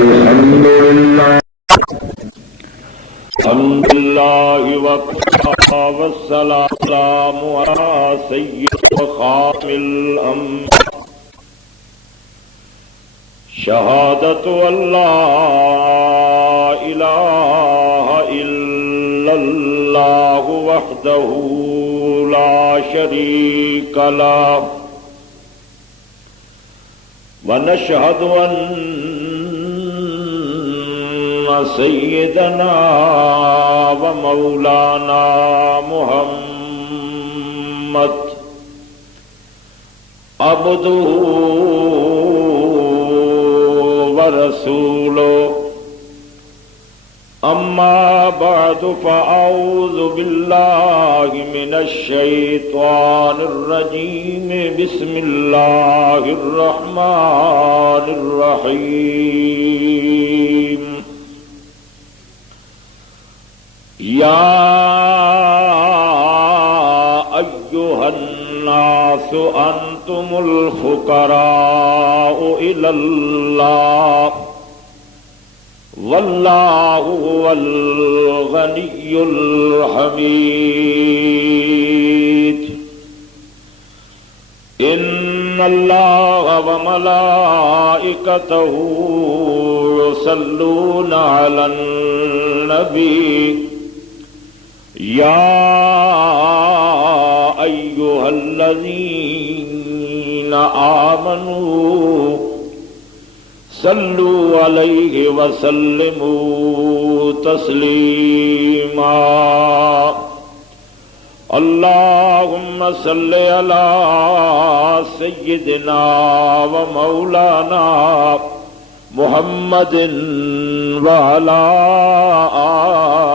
الحمد لله وكفى والسلام على سيد وخاتم الأنبياء شهادة أن لا إله إلا الله وحده لا شريك له ونشهد أن سيدنا ومولانا محمد عبده ورسوله أما بعد فأعوذ بالله من الشيطان الرجيم بسم الله الرحمن الرحيم يا أيها الناس أنتم الفقراء إلى الله والله هو الغني الحميد إن الله وملائكته يصلون على النبي يا أيها الذين آمنوا صلوا عليه وسلموا تسليما اللهم صل على سيدنا ومولانا محمد وعلى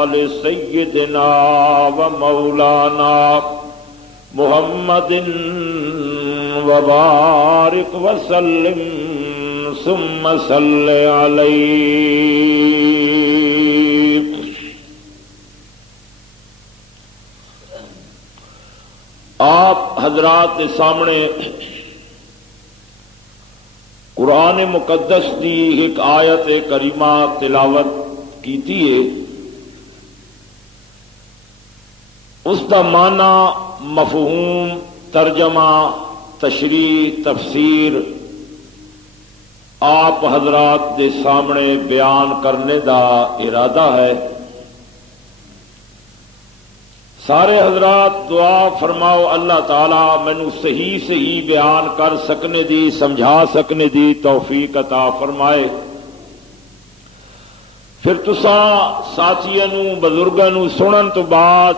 آل سيدنا ومولانا محمد وبارك وسلم ثم صل عليه. آپ حضرات کے سامنے قرآن مقدس دی ایک آیت کریمہ تلاوت کیتی ہے. اس دا معنی، مفہوم، ترجمہ، تشریح، تفسیر آپ حضرات دے سامنے بیان کرنے دا ارادہ ہے. سارے حضرات دعا فرماؤ اللہ تعالی مینوں صحیح صحیح بیان کر سکنے دی، سمجھا سکنے دی توفیق عطا فرمائے. پھر تساں ساتھیاں نوں، بزرگاں نوں سنن تو بعد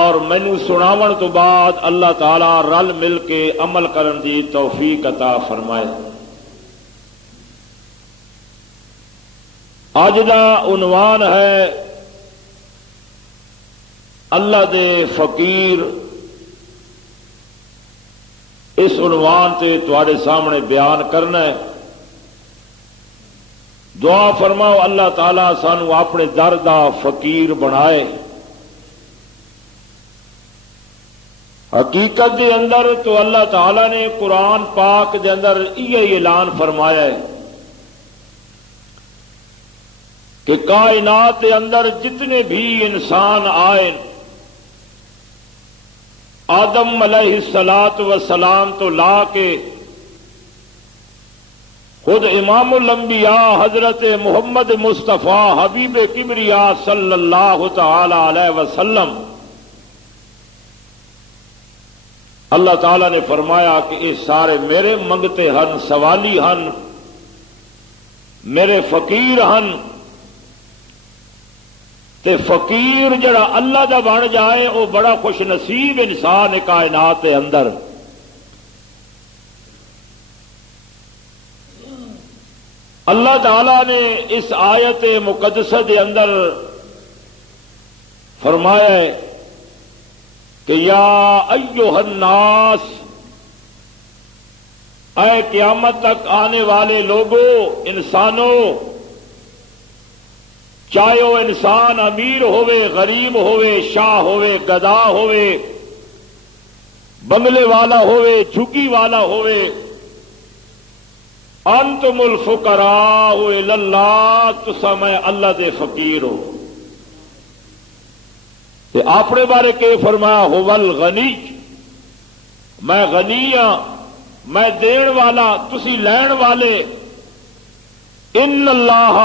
اور مینوں سناون تو بعد اللہ تعالی رل مل کے عمل کرن دی توفیق عطا فرمائے. اج دا عنوان ہے اللہ دے فقیر. اس عنوان تے تواڈے سامنے بیان کرنا ہے. دعا فرماؤ اللہ تعالی سانو اپنے در دا فقیر بنائے. حقیقت دے اندر تو اللہ تعالی نے قرآن پاک دے اندر یہ اعلان فرمایا ہے کہ کائنات کے اندر جتنے بھی انسان آئے، آدم علیہ الصلاۃ والسلام تو لا کے خود امام الانبیاء حضرت محمد مصطفیٰ حبیب کبریا صلی اللہ تعالی علیہ وسلم، اللہ تعالی نے فرمایا کہ یہ سارے میرے منگتے ہن، سوالی ہن، میرے فقیر ہن. تے فقیر جڑا اللہ دا بن جائے وہ بڑا خوش نصیب انسان ہے کائنات کے اندر. اللہ تعالی نے اس آیت مقدسہ دے اندر فرمایا ہے کہ یا ایھا الناس، اے قیامت تک آنے والے لوگوں، انسانوں، چاہے وہ انسان امیر ہوئے، غریب ہوئے، شاہ ہوئے، گدا ہوئے، بنگلے والا ہوئے، جھگی والا ہوئے، انتم الفقراء الی اللہ، تسا میں اللہ دے فقیر ہو۔ تے اپنے بارے کے فرمایا هو الغنی، میں غنی ہاں، میں دین والا، تسی لین والے۔ ان اللہ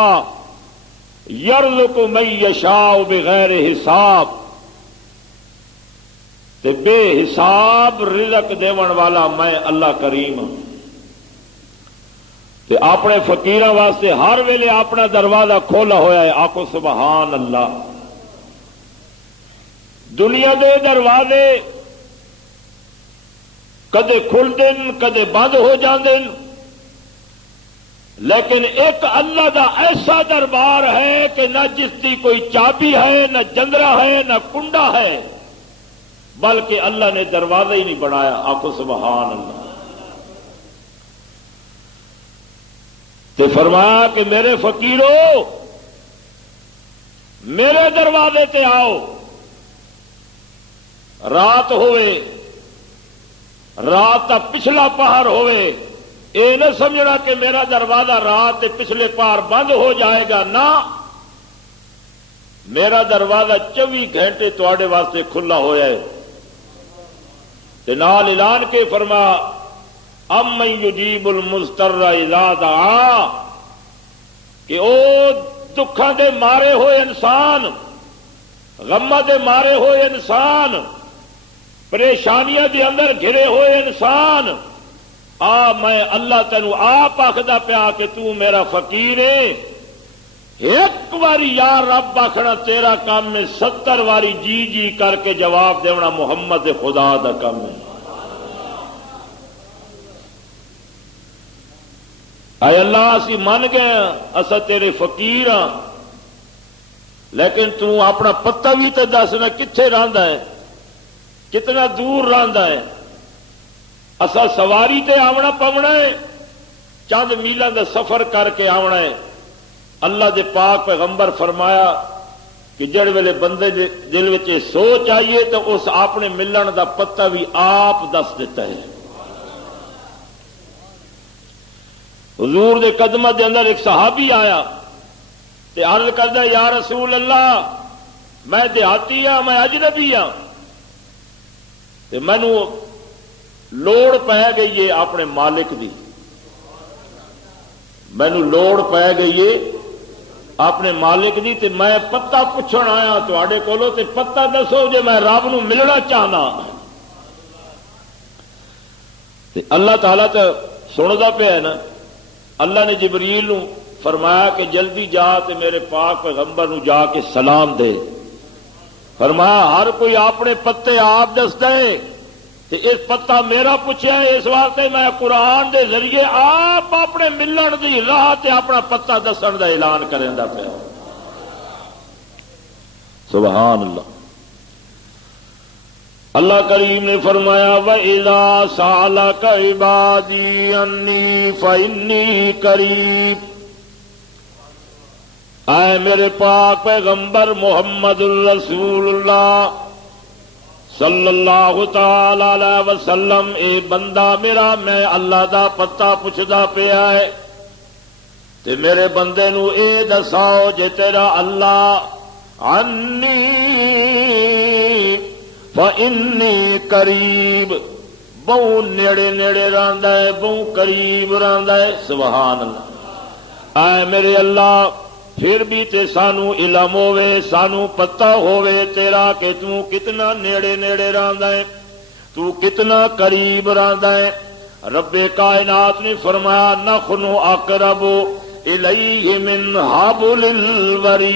یرزق من یشاء بغیر حساب، تے بے حساب رزق دیون والا میں اللہ کریم ہوں۔ تے اپنے فقیراں واسطے ہر ویلے اپنا دروازہ کھولا ہویا ہے، آکھو سبحان اللہ۔ دنیا دے دروازے کدے کھلدے کدے بند ہو جاندے، لیکن ایک اللہ دا ایسا دربار ہے کہ نہ جس کی کوئی چابی ہے، نہ جندرا ہے، نہ کنڈا ہے، بلکہ اللہ نے دروازہ ہی نہیں بنایا، آخو سبحان اللہ۔ تو فرمایا کہ میرے فقیرو، میرے دروازے تے آؤ، رات ہوئے، رات کا پچھلا پہر ہوئے، یہ نہ سمجھنا کہ میرا دروازہ رات کے پچھلے پہر بند ہو جائے گا، نہ، میرا دروازہ 24 گھنٹے تواڈے واسطے کھلا ہوا ہے۔ تے نال اعلان کے فرما امن یجیب المضطر اذا دعا، کہ او دکھاں دے مارے ہوئے انسان، غماں دے مارے ہوئے انسان، پریشانیاں دے اندر گھرے ہوئے انسان، آ میں اللہ تینو آپ آخدا پیا کہ تو میرا فقیر ہے، ایک واری یا رب آخنا تیرا کام میں، 70 واری جی جی کر کے جواب دینا محمد خدا دا کام ہے۔ اے اللہ اسی من گئے اسا تیرے فقیر ہاں، لیکن تو اپنا پتہ بھی تے دسنا کتھے رہندا ہے، کتنا دور رہندا ہے۔ اسا سواری تے آونا پونا ہے، چند میلاں دا سفر کر کے آونا ہے۔ اللہ دے پاک پیغمبر فرمایا کہ جڑ ویلے بندے دے دل وچ سوچ آئیے تو اس اپنے ملن دا پتہ بھی آپ دس دیتا ہے۔ حضور دے قدمہ دے اندر ایک صحابی آیا تے عرض کردا یا رسول اللہ، میں دیہاتی ہاں، میں اجنبی ہاں، تے مینوں لوڑ پی گئی ہے اپنے مالک دی، مینوں لوڑ پی گئی ہے اپنے مالک دی، تے میں پتہ پوچھن آیا تواڈے کولوں، تے پتہ دسو جے میں رب نو ملنا چاہنا۔ تے اللہ تعالیٰ تے سندا پیا ہے نا، اللہ نے جبریل نو فرمایا کہ جلدی جا تے میرے پاک پیغمبر نو جا کے سلام دے۔ فرمایا ہر کوئی اپنے پتے آپ دستا ہے، تے اس پتہ میرا پوچھا ہے، اس واسطے میں قرآن دے ذریعے آپ اپنے ملن دی راہ تے اپنا پتہ دسن دا اعلان کریندا پیا۔ سبحان اللہ۔ اللہ کریم نے فرمایا وَإِذَا سَأَلَكَ عِبَادِي عَنِّي فَإِنِّي قَرِيبٌ، اے میرے پاک پیغمبر محمد الرسول اللہ صلی اللہ تعالی علیہ وسلم، اے بندہ میرا میں اللہ دا پتہ پوچھدا پیا ہے، تے میرے بندے نو اے دساؤ جے تیرا اللہ عنی فإنی قریب، بہوں نیڑے نیڑے رہندا ہے، بہوں قریب رہندا ہے۔ سبحان اللہ۔ اے میرے اللہ پھر بھی تے سانو علم ہوے، سانو پتہ ہوے تیرا کہ تو کتنا نیڑے نیڑے رہندا ہے، تو کتنا قریب رہندا ہے۔ رب کائنات نے فرمایا نحن اقرب الیہ من حبل الورید،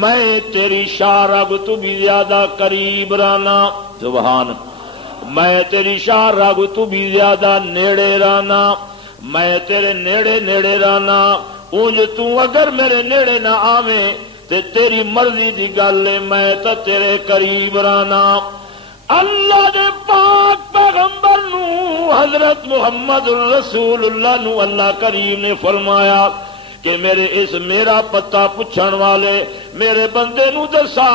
میں تیری شاہ رگ تو بھی زیادہ قریب رانا۔ سبحان، میں تیری شاہ رگ تو بھی زیادہ نیڑے رانا، میں تیرے نیڑے نیڑے رانا۔ اونج تو اگر میرے نیڑے نہ آویں تے تیری مرضی دی گل ہے، میں تا تیرے قریب رانا۔ اللہ دے پاک پیغمبر نو حضرت محمد رسول اللہ نو اللہ کریم نے فرمایا کہ میرے اس میرا پتہ پوچھن والے میرے بندے نو دسا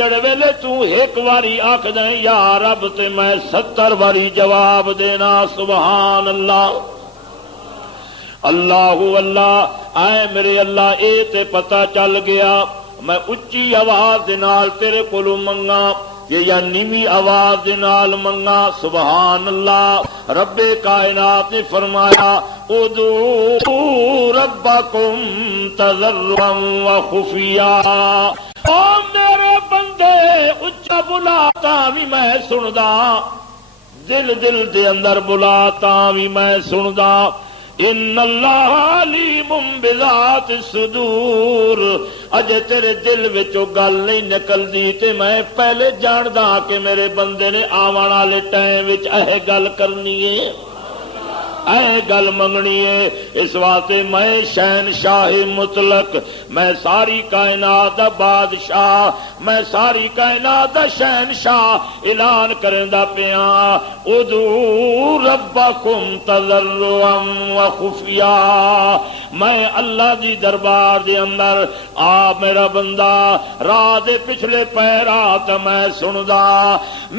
جڑ ویلے تو ایک واری آکھدا ہے یا رب تے میں 70 واری جواب دینا سبحان اللہ اللہ اللہ اے میرے اللہ اے تے پتہ چل گیا میں اچھی آواز دے نال تیرے کولوں منگا یا نیوی آواز دے نال منگا سبحان اللہ رب کائنات نے فرمایا ادعوا ربکم تضرعا وخفیا او میرے بندے اچھا بلاتا بھی میں سندا دل دے اندر بلاتا بھی میں سندا ان اللہ علیم بذات الصدور اجے تیرے دل وچوں گل نہیں نکلدی تے میں پہلے جاندا کہ میرے بندے نے آون والے ٹائم وچ اے گل کرنی ہے اے گل منگنی ہے اس واسطے میں شہنشاہ مطلق میں ساری کائنات دا بادشاہ میں ساری کائنات دا شہنشاہ اعلان کرندا پیا ادعوا ربکم تضرعا وخفیا میں اللہ دی دربار دے اندر آ میرا بندہ راہ دے پچھلے پیرات میں سندا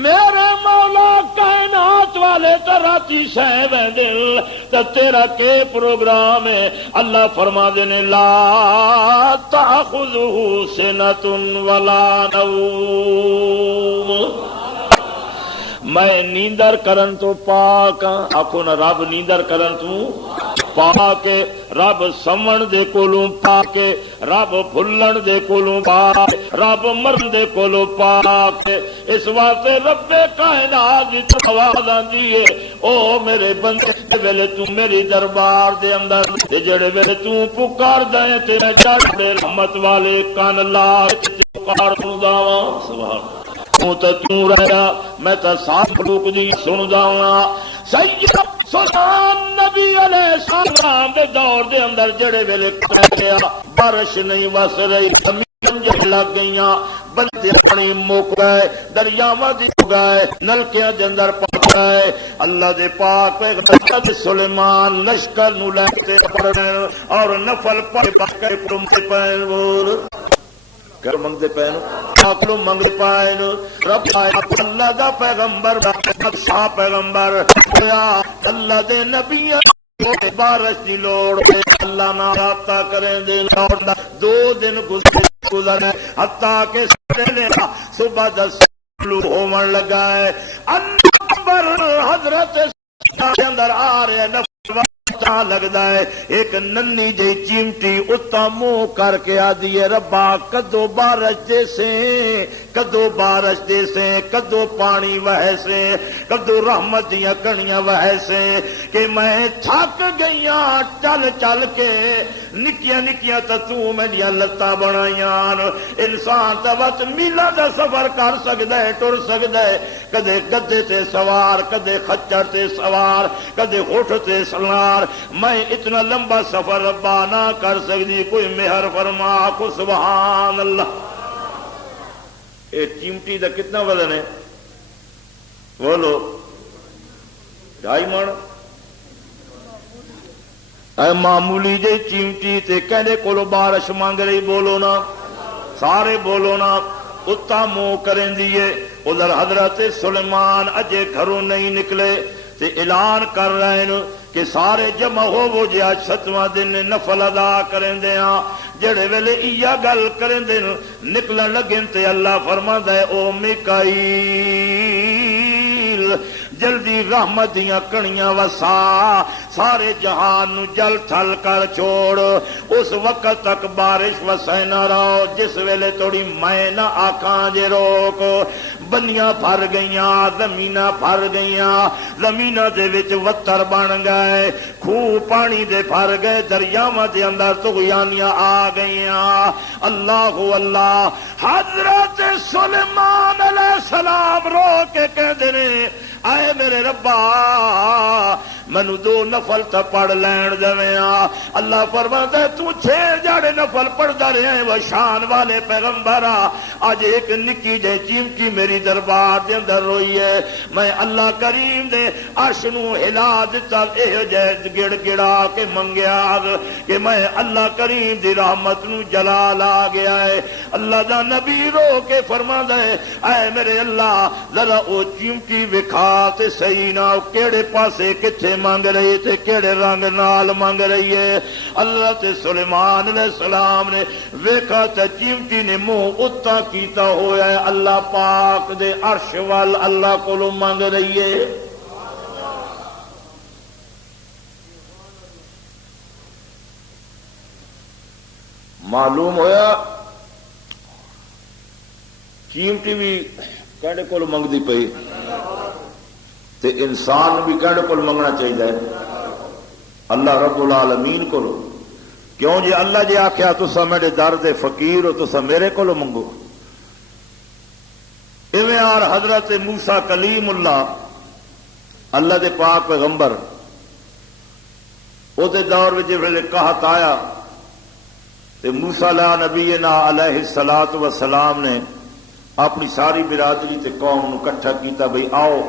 میرے مولا کائنات والے تراتی سہ ویندل تو تیرا کے پروگرام ہے اللہ فرما دینے لا تأخذہ سنۃ ولا نوم میں نیندر کرن تو پاک آکھو نا رب نیندر کرن تو پاک رب سمن دے کولوں پاک رب بھلن دے کولوں پاک رب مرن دے کولوں پاک اس واسطے رب کائنات دی آواز آندی ہے او میرے بندے ویلے تو میری دربار دے اندر تے جڑے ویلے تو پکاردا ہے تے میں جڑے رحمت والے کان لا پکار سندا واں سبحان تو رہا میں تو ساتھ لوگ دی سندا ہاں سید سلطان نبی علیہ السلام دے دور دے اندر جڑے ویلے گیا بارش نہیں وس رہی زمین لگ گئیاں بندے پانی مک گئے دریاواں دی گئے نلکیاں دے اندر پڑ گئے اللہ دے پاک پیغمبر سلیمان لشکر نو لے کے اور نفل پڑھ کے پرم تے پین بول کر منگتے پین آکلو منگتے پائن رب آیا اللہ دا پیغمبر شاہ پیغمبر اللہ دے نبی بارش دی لوڑ اللہ نہ رابطہ کریں دے لوڑ 2 دن گزرے حتیٰ کہ صبح 10 ہومن لگا ہے اللہ حضرت اندر آ رہے نفل لگتا ہے ایک ننی جی چیمٹی اتا منہ کر کے آدھی ہے ربا کدو بارش دے سے کدو بارش دے سے کدو پانی وہے سے کدو رحمت دیاں کڑیاں وہے سے کہ میں تھک گئیاں چل چل کے نکیاں نکیاں تو میڈیاں لتاں بنائیاں انسان تا وقت میلا دا سفر کر سکتا ہے ٹر سکتا ہے کدے گدے تے سوار کدے خچر تے سوار کدے ہوٹھ تے سلار میں اتنا لمبا سفر ربا نہ کر سکتی کوئی مہر فرما کو سبحان اللہ اے چیمٹی دا کتنا وزن ہے بولو 2.5 من اے معمولی جی چیمٹی تے کہنے کولو بارش مانگ رہی بولو نا سارے بولو نا اتا منہ کریں دیے ادھر حضرت سلیمان اجے گھروں نہیں نکلے تے اعلان کر رہے ہیں کہ سارے جمع ہو وہ جی آج 7واں دن نفل ادا کریں دے ہاں جڑے ویلے ایا گل کریں دے نکلن لگیں تے اللہ فرماندا ہے او میکائیل جلدی رحمت دیاں کڑیاں وسا سارے جہان نو جل تھل کر چھوڑ اس وقت تک بارش وسے نہ رہو جس ویلے توڑی میں نہ آکھاں جے روک بنیاں پھر گئیاں زمیناں پھر گئیاں زمیناں دے وچ وتر بن گئے خوہ پانی دے پھر گئے دریاواں دے اندر طغیانیاں آ گئیاں اللہ اللہ حضرت سلیمان علیہ السلام رو کے کہندے نے اے میرے ربا مینوں 2 نفل تا پڑھ لین دیویں. اللہ فرماتا ہے تو 6 جاڑے نفل پڑھدا رہیا ہے وہ شان والے پیغمبر. اج ایک نکی جے چیمٹی میری دربار دے اندر روئی ہے. میں اللہ کریم دے عرش نو ہلا دتا اے جے گڑ گڑا کے منگیا کہ میں اللہ کریم دی رحمت نو جلال آ گیا ہے. اللہ دا نبی رو کے فرماندا ہے اے میرے اللہ ذرا او چیمٹی وکھا تے صحیح نہ کیڑے پاسے کتھے مانگ رہی تے کیڑے رنگ نال مانگ رہی ہے. اللہ تے سلیمان علیہ السلام نے ویکھا تے چیمٹی نے منہ اتا کیتا ہویا ہے اللہ پاک دے عرش وال اللہ کولو مانگ رہی ہے. معلوم ہویا چیمٹی بھی کہڑے کول منگدی پئی تے انسان بھی کہڑے کول منگنا چاہیے اللہ رب العالمین کو. کیوں جی اللہ جی آخیا تسا میرے در دے فقیر ہو تسا میرے کولو منگو. ایویں یار حضرت موسیٰ کلیم اللہ اللہ دے پاک پیغمبر او دے دور میں جب قحط آیا تے موسیٰ علیہ نبینا علیہ الصلوۃ والسلام نے اپنی ساری برادری تے قوم نو کٹھا کیتا بھئی آؤ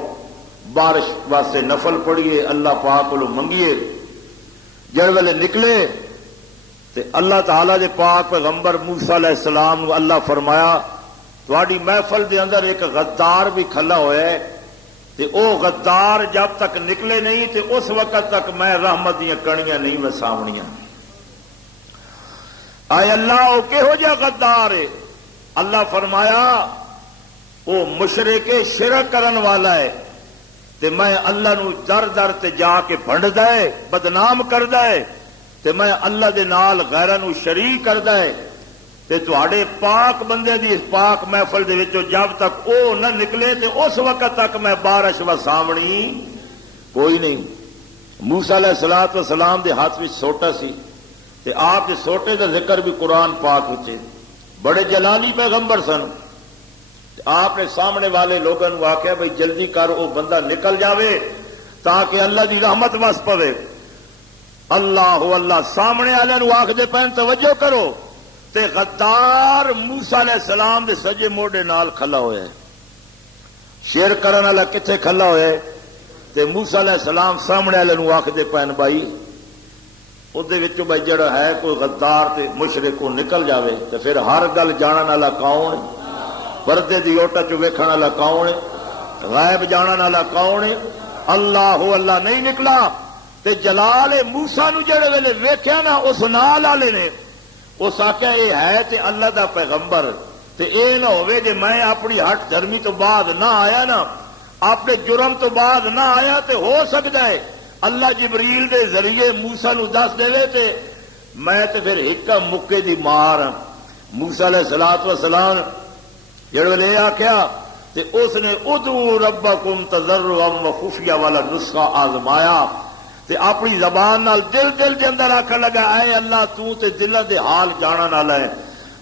بارش واسطے نفل پڑھیے اللہ پاک کو منگیے. جڑ ویلے نکلے تے اللہ تعالی دے پاک پیغمبر موسیٰ علیہ السلام نو اللہ فرمایا تہاڈی محفل دے اندر ایک غدار بھی کھلا ہوا ہے تے او غدار جب تک نکلے نہیں تے اس وقت تک میں رحمت دیاں کڑیاں نہیں وساونیاں. آئے اللہ او کہو جا غدار ہے؟ اللہ فرمایا وہ مشرک شرک کرن والا ہے تے میں اللہ نو در در تے جا کے بھنڈدا ہے بدنام کردا ہے تے میں اللہ دے نال غیراں نو شریک کردا ہے تے تہاڈے پاک بندے دی اس پاک محفل دے وچوں جب تک او نہ نکلے تے اس وقت تک میں بارش وساونی کوئی نہیں. موسیٰ علیہ السلام دے ہاتھ وچ سوٹا سی تے آپ دے سوٹے دا ذکر بھی قرآن پاک وچ بڑے جلالی پیغمبر سن. آپ نے سامنے والے لوگوں کو آخیا بھائی جلدی کر وہ بندہ نکل جاوے تاکہ اللہ دی رحمت وس پوے. اللہ اللہ سامنے والے آخ دے پین توجہ کرو تے غدار موسیٰ علیہ السلام دے سجے موڈے نال کھلا ہویا ہے. شیر کرن والا کتنے کھلا ہویا ہے تے موسیٰ علیہ السلام سامنے والے آخ دے پین بھائی وہ بھائی جڑا ہے کوئی غدار تے مشرک کو نکل جاوے تو پھر ہر گل جانن والا کون؟ پردے دی اوٹا چ ویکھن والا کون؟ غائب جانن والا کون؟ اللہ اللہ نہیں نکلا تے جلال موسیٰ نو جڑے ویلے ویکھیا نا اس نال والے نے اس آخیا یہ ہے تے اللہ دا پیغمبر تے اے نہ ہوئے جے میں اپنی ہٹ دھرمی تو بعد نہ آیا نا اپنے جرم تو بعد نہ آیا تے ہو سکتا ہے اللہ جبریل دے ذریعے موسیٰ نو دس دے تے میں تے پھر ہکا مکے دی مار. موسیٰ علیہ السلام جڑے ویلے آخیا تے اس نے ادعوا ربکم تضرعا وخفیا والا نسخہ آزمایا تے اپنی زبان نال دل دے اندر آکھن لگا اے اللہ تو تے دلاں دے حال جانن والا ہے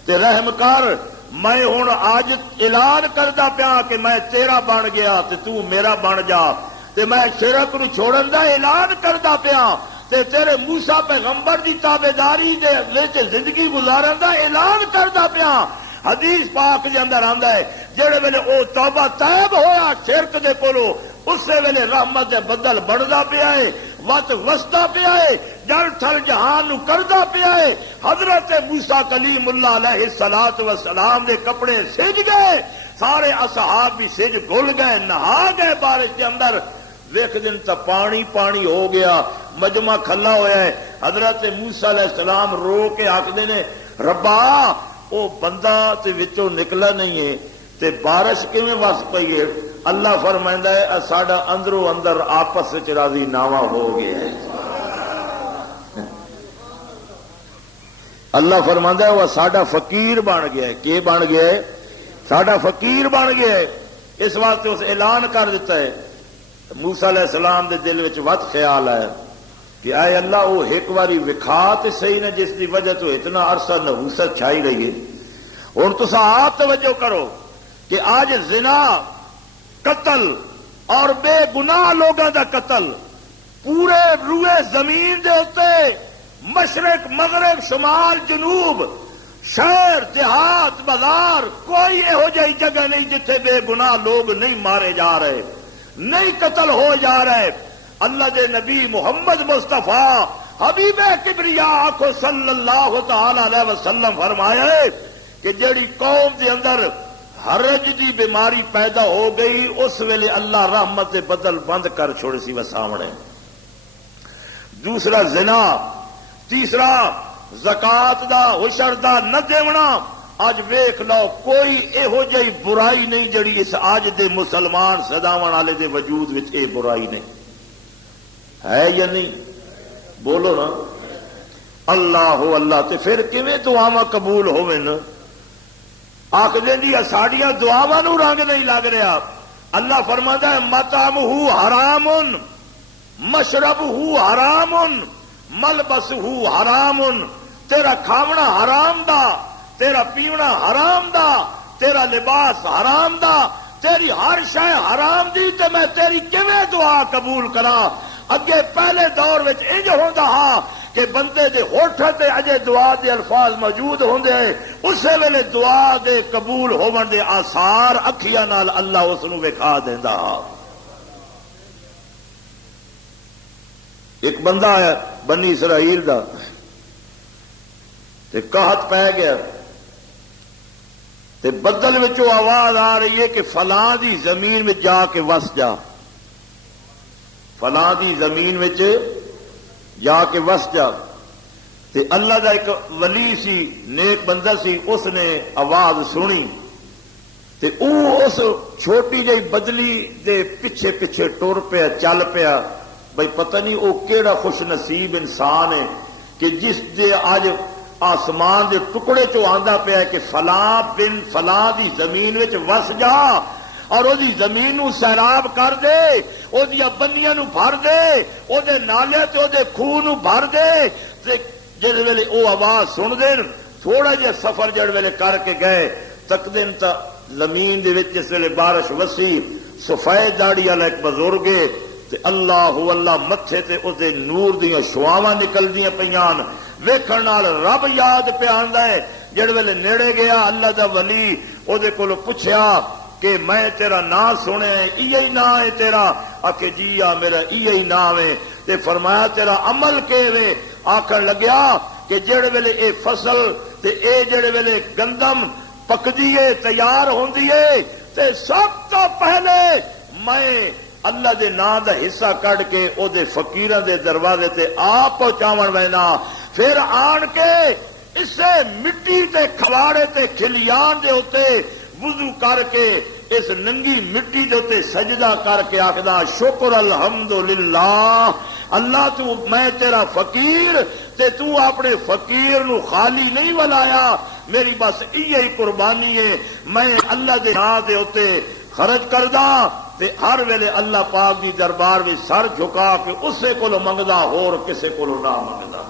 تے رحم کر میں ہن اج اعلان کردا پیا کہ میں تیرا بن گیا تے تو میرا بن جا تے میں شرک نو چھوڑن دا اعلان کردا پیا تے تیرے موسیٰ پیغمبر دی تابعداری دے وچ زندگی گزارن دا اعلان کردا پیا. حدیث پاک دے اندر آندا ہے جڑے ویلے او توبہ طیب ہویا شرک دے کولو اسے ویلے رحمت دے بدل بڑھدا پیا ہے وت وسدا پیا ہے جل تھل جہان نو کردا پیا ہے. حضرت موسیٰ کلیم اللہ علیہ الصلوۃ والسلام دے کپڑے سج گئے سارے اصحاب بھی سج گل گئے نہا گئے بارش کے اندر. ویکھ دن تا پانی پانی ہو گیا مجمع کھلا ہوا ہے. حضرت موسیٰ علیہ السلام رو کے آکھدے نے ربا او بندہ تے وچوں نکلا نہیں ہے تے بارش کیویں وس پئی ہے؟ اللہ فرمائندا ہے ساڈا اندروں اندر آپس وچ راضی ناوا ہو گیا ہے. اللہ فرماندا ہے وہ ساڈا فقیر بن گیا ہے. کی بن گیا ہے؟ ساڈا فقیر بن گیا ہے. اس واسطے اس اعلان کر دیتا ہے. موسیٰ علیہ السلام دے دل وچ وت خیال آیا کہ اے اللہ وہ ایک باری وکھا تے صحیح نے جس دی وجہ تو اتنا عرصہ نحوست چھائی رہی ہے. ہن تساں آپ توجہ کرو کہ آج زنا قتل اور بے گناہ لوگوں دا قتل پورے روئے زمین دے اتے مشرق مغرب شمال جنوب شہر دیہات بازار کوئی یہو جہی جگہ نہیں جتھے بے گناہ لوگ نہیں مارے جا رہے، نہیں قتل ہو جا رہے۔ اللہ دے نبی محمد مصطفیٰ حبیب کبریا آخو صلی اللہ تعالی علیہ وسلم فرمایا ہے کہ جیڑی قوم دے اندر حرج دی بیماری پیدا ہو گئی اس ویلے اللہ رحمت دے بدل بند کر چھوڑ سی وسامنے۔ دوسرا زنا، تیسرا زکات دا عشر دا نہ دیونا۔ اج ویکھ لو کوئی یہو جہی برائی نہیں جڑی اس اج دے مسلمان سداون والے دے وجود وچ اے برائی نہیں ہے یا نہیں؟ بولو نا اللہ اللہ۔ تے پھر کیویں دعاواں قبول ہوون؟ آخ دی ساڈیاں دعاواں نو رنگ نہیں لگ رہا۔ اللہ فرماتا ہے مطعمہ حرام مشربہ حرام ملبسہ حرام، تیرا کھاونا حرام دا، تیرا پیونا حرام دا، تیرا لباس حرام دا، تیری ہر شے حرام دی، تے میں تیری کیویں دعا قبول کراں؟ اگے پہلے دور وچ انج ہوندا ہا کہ بندے دے ہوٹھاں تے اجے دعا دے الفاظ موجود ہوندے، اسے ویلے دعا دے قبول ہون دے آثار اکھیاں نال اللہ اس نو وکھا دیندا ہا۔ ایک بندہ ہے بنی اسرائیل دا تے قحط پہ گیا تے بدل وچوں آواز آ رہی ہے کہ فلاں دی زمین میں جا کے وس جا، فلاں دی زمین وچ جا کے وس جا۔ تے اللہ دا ایک ولی سی، نیک بندہ سی، اس نے آواز سنی تے او اس چھوٹی جہی بدلی دے پیچھے پیچھے ٹر پیا، چل پیا۔ بھئی پتہ نہیں او کیڑا خوش نصیب انسان ہے کہ جس دے آج آسمان دے ٹکڑے چو آندا پیا کہ فلاں بن فلاں دی زمین وچ وس جا اور او دی زمین نو سیراب کر دے، او دیا بنیاں نو بھر دے، او دے نالے تے او دے خون نو بھر دے۔ جس ویلے او آواز سن دین تھوڑا جہا سفر جڑ ویلے کر کے گئے تک دن تا زمین دے وچ جس ویلے بارش وسی سفید داڑھی والا ایک بزرگ تے اللہ اللہ متھے تے او دے نور دیاں شعاواں نکلدیاں پیاں، ویکھن نال رب یاد پیا آندا ہے۔ جڑ ویلے نیڑے گیا اللہ دا ولی او دے کولوں پوچھیا کہ میں تیرا نام سنیا ہے، ایہی نام ہے تیرا؟ آکھے جی آ میرا ایہی نام ہے۔ تے فرمایا تیرا عمل کیویں؟ آکھن لگیا کہ جڑ ویلے اے فصل تے اے جڑ ویلے گندم پکدی ہے تیار ہوندی ہے تے سب تو پہلے میں اللہ دے نام دا حصہ کڈ کے او دے فقیراں دے دروازے تے آپ پہنچاون وینا، پھر آن کے اسے مٹی تے کھواڑے تے کھلیان دے ہوتے وضو کر کے اس ننگی مٹی دے تے سجدہ کر کے آکھدا شکر الحمدللہ، اللہ تو میں تیرا فقیر تے تو اپنے فقیر نو خالی نہیں ولایا، میری بس یہی قربانی ہے، میں اللہ دے نام دے ہوتے خرچ کردا تے ہر ویلے اللہ پاک دی دربار میں سر جھکا کے اسے کولو منگدا، ہور کسے کولو نہ منگدا۔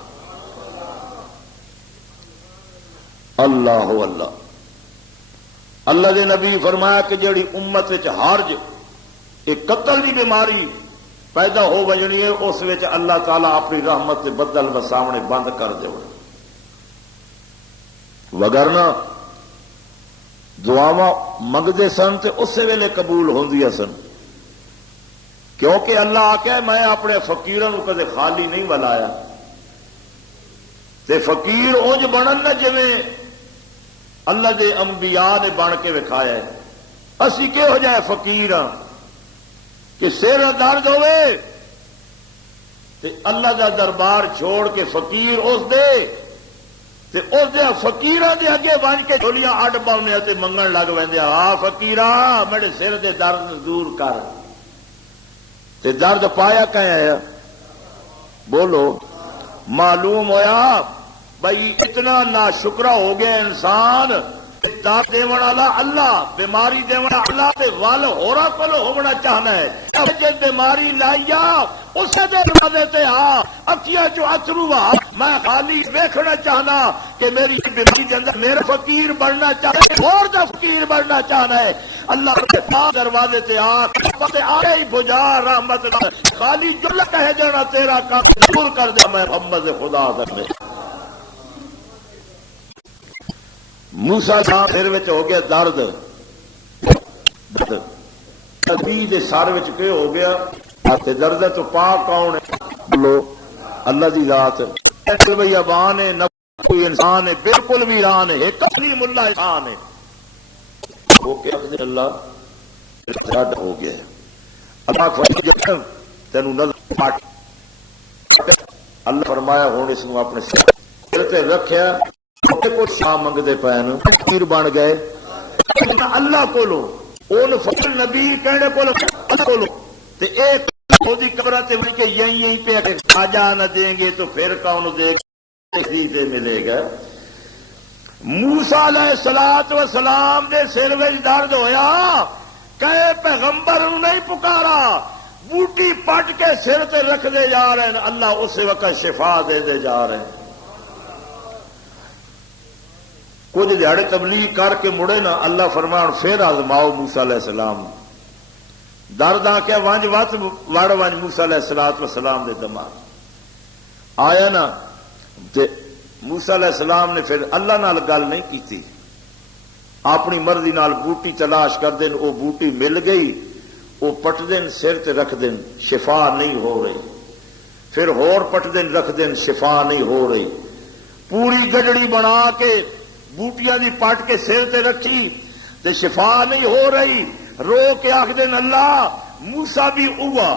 اللہ اللہ اللہ دے نبی فرمایا کہ جڑی امت وچ حرج ایک قتل دی بیماری پیدا ہو وجنی ہے اس وچ اللہ تعالیٰ اپنی رحمت دے بدل وساونے بند کر دے، وگرنہ دعاواں منگدے سن تے اسی ویلے قبول ہوندیاں سن، کیونکہ اللہ آکھے میں اپنے فقیراں نو کدے خالی نہیں ولایا۔ تے فقیر اونج بنن نہ جویں اللہ دے انبیاء نے بن کے وکھایا ہے۔ اسی کہو جائے فقیر ہاں کہ سر درد ہوئے تے اللہ دا دربار چھوڑ کے فقیر اس دے تے اس دے فقیراں دے اگے بن کے ڈولیاں اڈ پاؤنے تے منگن لگ ویندے آ فقیراں میرے سر دے درد دور کر، تے درد پایا کہیں ہے؟ بولو معلوم ہویا بھائی اتنا ناشکرا ہو گیا انسان، درد دیون والا اللہ، بیماری دیون والا اللہ تے ول ہورا کول ہونا چاہنا ہے۔ جے بیماری لائیا اسے دے دروازے تے ہاں اکھیاں چوں اترو آ، میں خالی ویکھنا چاہنا کہ میری بیماری دے اندر میرا فقیر بننا چاہنا ہے، اور دا فقیر بننا چاہنا ہے۔ اللہ دے دروازے تے آ پاتے آگے ہی بجا رحمت خالی جملہ کہہ جانا تیرا کام دور کر دیا میں محمد خدا دے موسیٰ جہاں پھر وچ ہو گیا درد نبی دے سر وچ کہ ہو گیا تے درد تو پاک کون ہے بولو اللہ دی ذات بھئی ابان ہے نہ کوئی انسان ہے بالکل ویران ہے ایک کلیم اللہ انسان ہے وہ کہ اللہ رد ہو گیا ہے اللہ فرمایا تینوں نظر پاٹ اللہ فرمایا ہوں اس کو اپنے سر تے رکھیا کو شاہ منگتے پین پیر بن گئے اللہ کولو اون فضل نبی کہنے کولو تے ایک خودی قبرہ تے وہی کہ یہیں پہ کہ خواجہ نہ دیں گے تو پھر کون دے گا سے ملے گا موسیٰ علیہ السلام دے سر وچ درد ہویا کہے پیغمبر نوں نہیں پکارا بوٹی پٹ کے سر تے رکھ دے جا رہے ہیں اللہ اس وقت شفا دے دے جا رہے ہیں کچھ دیہڑے تبلیغ کر کے مڑے نا اللہ فرمان پھر آزماؤ موسیٰ علیہ السلام درد آ کے ونج وت وڑ ونج موسیٰ علیہ السلام دے دماغ آیا نا تے موسیٰ علیہ السلام نے پھر اللہ نال گل نہیں کیتی اپنی مرضی نال بوٹی تلاش کر دین وہ بوٹی مل گئی وہ پٹ دین سر تے رکھ دین شفا نہیں ہو رہی پھر ہور پٹ دین رکھ دین شفا نہیں ہو رہی پوری گڈڑی بنا کے بوٹیاں دی پٹ کے سر تے رکھی تے شفا نہیں ہو رہی رو کے آخ دین اللہ موسیٰ بھی ہوا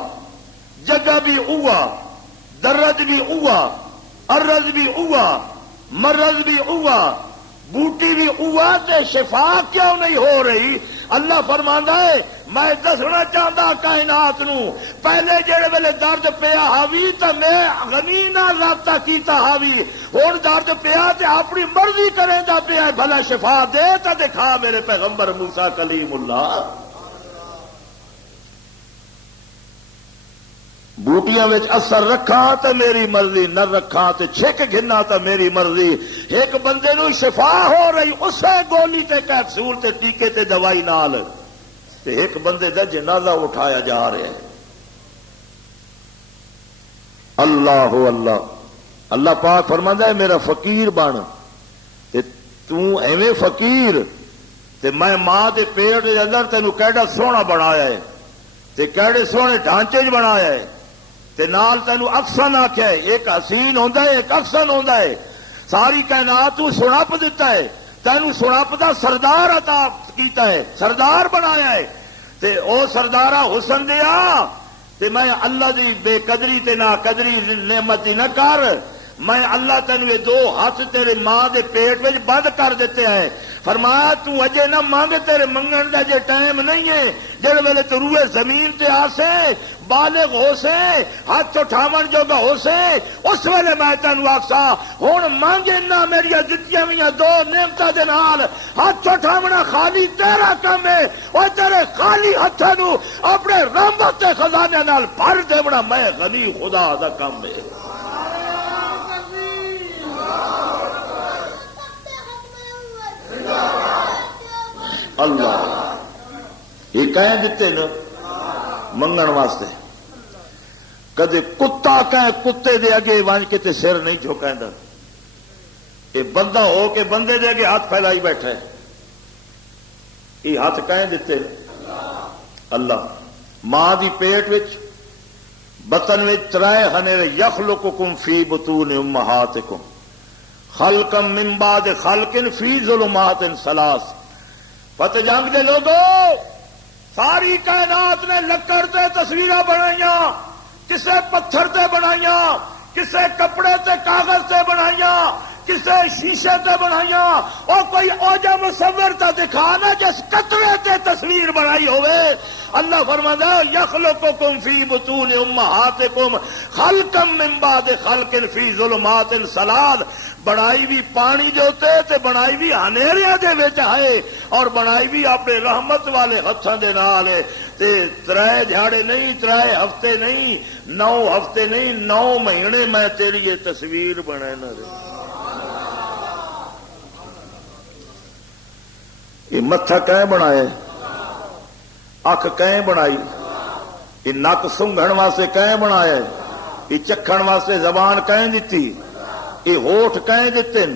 جگہ بھی ہوا درد بھی ہوا ارض بھی ہوا مرض بھی ہوا بوٹی بھی ہوا تے شفا کیوں نہیں ہو رہی اللہ فرماندا ہے میں دسنا چاہتا کائنات نو پہلے جڑے ویلے درد پیا حاوی تے میں غنی نال رابطہ کیتا حاوی ہن درد پیا تے اپنی مرضی کرے دا پیا بھلا شفا دے تے دکھا میرے پیغمبر موسیٰ کلیم اللہ بوٹیاں وچ اثر رکھا تے میری مرضی نہ رکھا تے چھک گھنا تے میری مرضی ایک بندے نو شفا ہو رہی اسے گولی تے کیپسول تے ٹیکے تے دوائی نال تے ایک بندے دا جنازہ اٹھایا جا رہا ہے اللہ اللہ اللہ پاک فرماندا ہے میرا فقیر بن تے تو ایویں فقیر تے میں ماں دے پیٹ دے اندر تینوں کیڑا سونا بنایا ہے تے کیڑے سونے ڈھانچے وچ بنایا ہے تے نال تینوں اکسن آکھیا ہے ایک حسین ہوندا ہے ایک اکسن ہوندا ہے ساری کائنات تو سنپ دیتا ہے تینوں سنپ دا سردار عطا کیتا ہے سردار بنایا ہے تے او سردارا حسن دیا تے میں اللہ دی بے قدری تے نا قدری نعمت دی نہ کر میں اللہ تینوں یہ دو ہاتھ تیرے ماں دے پیٹ وچ بند کر دیتے ہیں فرمایا تو اجے نہ مانگ تیرے منگن دا جے ٹائم نہیں ہے جڑے ویلے تو روئے زمین تے آسے بالغ ہو سے ہاتھ اٹھاون جوگا ہو سے اس ویلے میں تینوں آکھسا ہن مانگے نہ میری دتیاں ویاں دو نعمتاں دے نال ہاتھ اٹھاونا خالی تیرا کم ہے او تیرے خالی ہتھاں نو اپنے رحمت تے خزانے نال بھر دیونا میں غنی خدا دا کم ہے اللہ یہ کہیں دیتے نا منگن واسطے کدے کتا کہیں کتے دے اگے وانج کے تے سر نہیں جھکیندا یہ بندہ ہو کے بندے دے اگے ہاتھ پھیلائی بیٹھا ہے یہ ہاتھ کہیں دیتے اللہ ماں دی پیٹ وچ بطن وچ ترائے ہنے یخلقکم فی بطون امہاتکم خلقا من بعد خلق فی ظلمات ثلاث پتہ جنگ دے لوگوں ساری کائنات نے لکڑ تے تصویراں بنائیاں کسے پتھر تے بنائیاں کسے کپڑے تے کاغذ تے بنائیاں کسے شیشے تے بنائیاں اور کوئی اوجا مصور تے دکھانا جس قطرے تے تصویر بنائی ہوئے اللہ فرماتا ہے یخلقکم فی بطون امہاتکم خلقا من بعد خلق فی ظلمات ثلاث بنائی بھی پانی دے اوتے تے بنائی بھی ہنیریاں دے وچ ہے اور بنائی بھی اپنے رحمت والے ہتھاں دے نال ہے تے ترائے دھیاڑے نہیں ترائے ہفتے نہیں 9 ہفتے نہیں 9 مہینے میں تیری یہ تصویر بنانا یہ متھا کہیں بنائے اکھ کہیں بنائی یہ نک سونگھن واسطے کہیں بنایا ہے، یہ چکھن واسطے زبان کہیں دیتی، یہ ہوٹھ کہیں دیتے ہیں،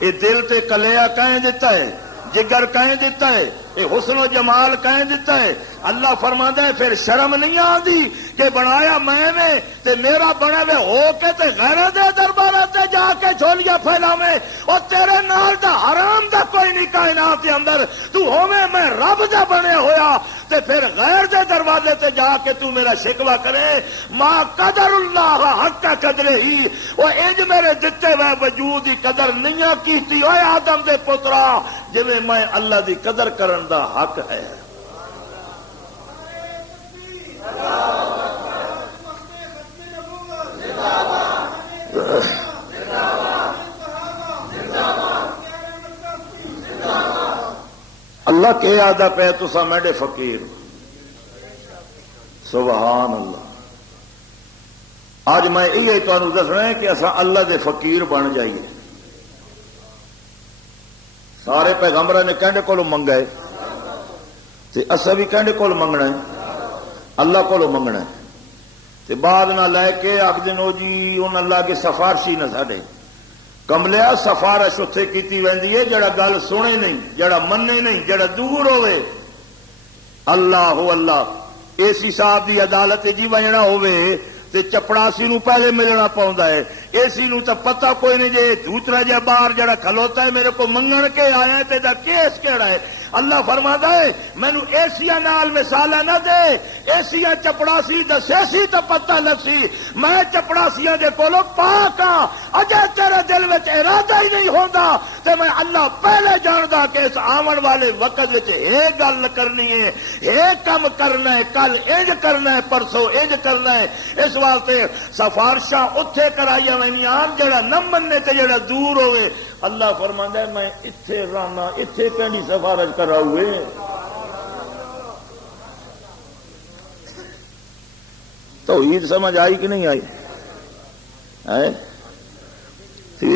یہ دل تے کلیا کہیں دیتا ہے، جگر کہیں دیتا ہے، یہ حسن و جمال کہیں دیتا ہے۔ اللہ فرماتا ہے پھر شرم نہیں آتی کہ بنایا میں نے تے میرا بنے ہوئے ہو کے تے غیر دے دربار تے جا کے جھولیاں پھیلاویں، اور تیرے نال دا حرام دا کوئی نہیں کائنات دے اندر، تو ہوویں میں رب دا بنے ہویا تے پھر غیر دے دروازے تے جا کے تو میرا شکوہ کرے۔ ما قدر اللہ حق قدرے ہی، وہ انج میرے دتے ہوئے وجود دی قدر نہیں کیتی، اوے آدم دے پترا جویں میں اللہ دی قدر کرن دا حق ہے۔ اللہ کہ آدھا پہ تسا میڈے فقیر، سبحان اللہ۔ آج میں یہ تمہیں دسنا ہے کہ اصا اللہ دے فقیر بن جائیے۔ سارے پیغمبر نے کہنے کو منگا ہے تے اصا بھی کہنے کو منگنا ہے، اللہ کو منگنا ہے تے بعد نہ لے کے آخ دن جی ان اللہ کے سفارشی نہ ساڈے کملیا سفارش اتنے کی ویندی ہے جڑا گل سنے نہیں، جڑا منے نہیں، جڑا دور ہوئے۔ اللہ ہو اللہ اسی صاحب دی عدالت جی وجنا ہوئے تے چپڑاسی نو پہلے ملنا پاؤندا ہے، اسی نو تو پتہ کوئی نہیں جے دوسرا جا باہر جڑا کھلوتا ہے میرے کو منگن کے آیا ہے تے دا کیس کیڑا ہے۔ اللہ فرماتا ہے مینو ایسیا نال مثال نہ دے، ایسیا چپڑاسی دسے سی تو پتہ لسی، میں چپڑاسیاں دے کولو پاک ہاں، اجے تیرے دل وچ ارادہ ہی نہیں ہوندا تے میں اللہ پہلے جاندا کہ اس آون والے وقت وچ ایک گل کرنی ہے، ایک کام کرنا ہے، کل انج کرنا ہے، پرسوں انج کرنا ہے۔ اس واسطے سفارشاں اتھے کرائیاں وینیاں جڑا نہ مننے تے جڑا دور ہوئے۔ اللہ فرماندا ہے میں اتھے رانا اتھے کہنی سفارش کرا ہوئے۔ توحید سمجھ آئی کہ نہیں آئی؟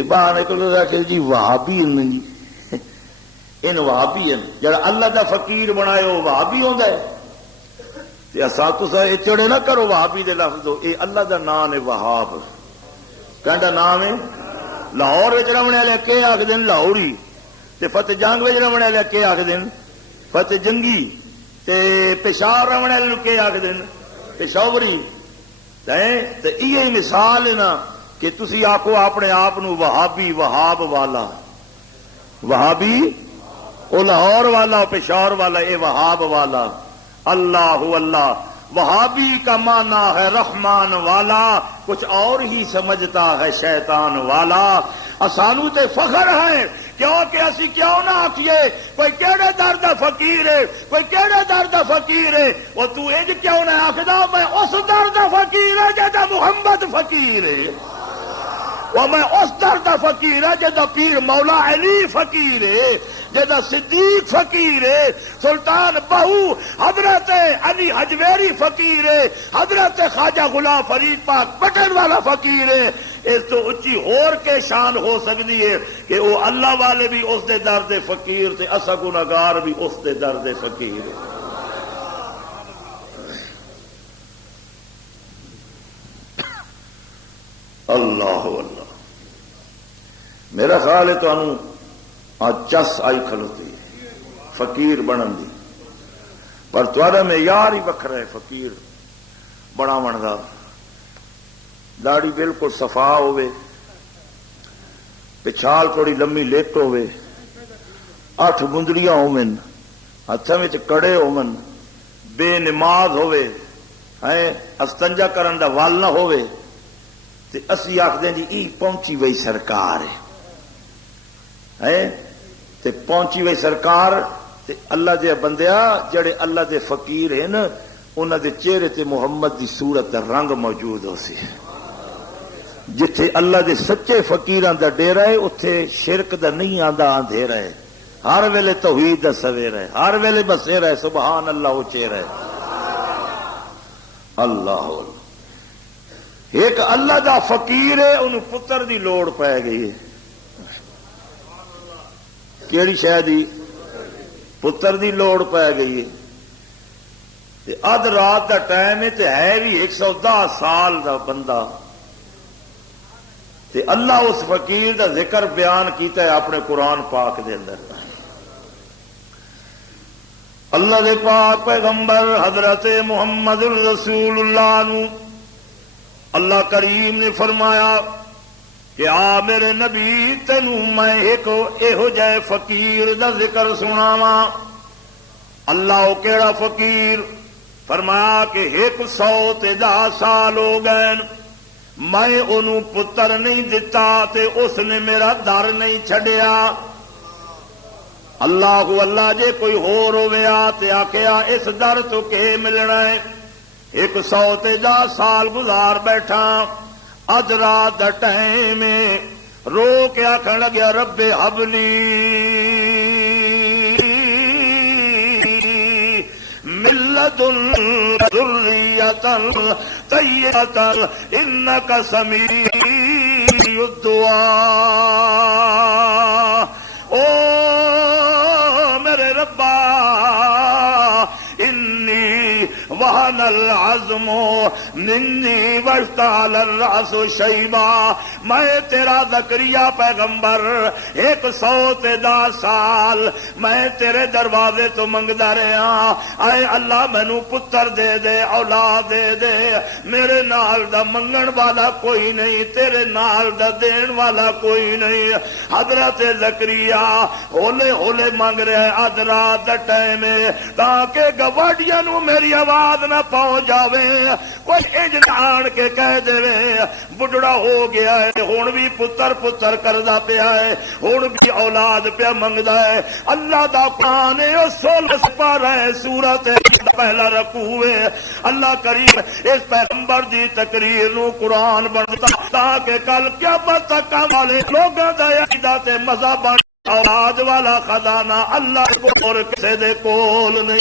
باہر نکل رہا کہ جی وہابی جی ان وہابی جڑا اللہ دا فقیر بنائے وہ وہابی ہوندا ہے۔ یہ چڑے نہ کرو وہابی دے لفظ دو، یہ اللہ دا نام ہے وہاب، کہندا نام ہے۔ لاہور رہنے والے کہ آخ دن لاہوری، تے فتح جنگ رہنے والے کہ آخ دن فتح جنگی، تے پشاور رہنے والے کہ آخ دن پشاوری۔ تے یہ مثال ہے نا کہ تسی آکھو اپنے آپ وہابی، وہاب والا، وہابی وہ لاہور والا پشاور والا، یہ وہاب والا۔ اللہ اللہ وہابی کا معنی ہے رحمان والا، کچھ اور ہی سمجھتا ہے شیطان والا۔ اسانو تے فخر ہے کیونکہ اسی کیوں نہ آکھیے کوئی کیڑے در دا فقیر ہے، کوئی کیڑے در دا فقیر ہے، وہ تو انج کیوں نہ آکھدا میں اس در دا فقیر ہے جدا محمد فقیر ہے، وہ میں اس در دا فقیر ہے جدا پیر مولا علی فقیر ہے، جدا صدیق فقیر ہے، سلطان بہو حضرت علی حجویری فقیر ہے، حضرت خواجہ غلام فرید پاک پٹن والا فقیر ہے۔ اس تو اچھی ہور کے شان ہو سکتی ہے کہ وہ اللہ والے بھی اس دے در دے فقیر تے اسا گناہگار بھی اس دے در دے فقیر ہے۔ اللہ اللہ میرا خیال ہے تو آج چس آئی کھلوتی فقیر بنن دی، پر تھوڑا معیار ہی وکھرا ہے فقیر بناون دا۔ داڑھی بالکل صفا ہوئے، پچھال تھوڑی لمبی لٹ ہوئے، 8 گندڑیاں ہوون، ہتھاں وچ کڑے ہوون، بے نماز ہوئے، استنجا کرن دا ول نہ ہوئے، تے اسی آکھدے جی ای پہنچی وئی سرکار ہے، تے پہنچی وئی سرکار۔ تے اللہ دے بندیا جڑے اللہ دے فقیر ہیں نا انہاں دے چہرے تے محمد دی صورت دا رنگ موجود ہو سی۔ جتھے اللہ دے سچے فقیراں دا ڈیرا ہے اتھے شرک دا نہیں آندا اندھیرا ہے، ہر ویلے توحید دا سویرا ہے، ہر ویلے بسیرا ہے، سبحان اللہ وہ چہرہ ہے۔ اللہ ایک اللہ دا فقیر ہے انہوں پتر دی لوڑ پہ گئی ہے، کیڑی شے دی؟ پتر دی لوڑ پہ گئی ہے۔ اد رات دا ٹائم ہے بھی 110 سال دا بندہ، تے اللہ اس فقیر دا ذکر بیان کیتا ہے اپنے قرآن پاک دے اندر۔ اللہ دے پاک پیغمبر حضرت محمد الرسول اللہ نو اللہ کریم نے فرمایا کہ آ میرے نبی تینوں میں ایک یہو جے فقیر دا ذکر سناواں۔ اللہ او کیڑا فقیر؟ فرمایا کہ 110 سال ہو گئے میں انہوں پتر نہیں دتا تے اس نے میرا در نہیں چھڈیا۔ اللہ جے کوئی ہور ہویا تے آکھیا اس در تو کہ ملنا ہے۔ 110 سال گزار بیٹھا، اج رات دا ٹائم رو کے آکھن لگیا رب حبلی ذریۃ طیبۃ انک سمیع الدعاء۔ او میرے ربا انی وہن العظم منی واشتعل الرأس شیبا۔ میں تیرا زکریا پیغمبر 110 سال میں تیرے دروازے تو منگدا رہا، اے اللہ مینوں پتر دے دے، اولاد دے دے۔ میرے نال دا منگن والا کوئی نہیں، تیرے نال دا دین والا کوئی نہیں۔ حضرت زکریا ہولے ہولے منگ رہے اد رات دا ٹائم تاکہ گواڈیاں نو میری آواز نہ پہنچ جاوے، کوئی انج آن کے کہہ دے بڈڑا ہو گیا ہے ہن بھی پتر پتر کردا پیا ہے، ہن بھی اولاد پیا منگدا ہے۔ اللہ دا قرآن 16 پارہ سورت پہلا رکوع ہے۔ اللہ کریم اس پیغمبر دی تقریر نو قرآن بنتا تاکہ کل قیامت تک والے لوگاں دا عقیدہ تے مذہب اولاد والا خزانہ اللہ کو اور کسے دے کول نہیں۔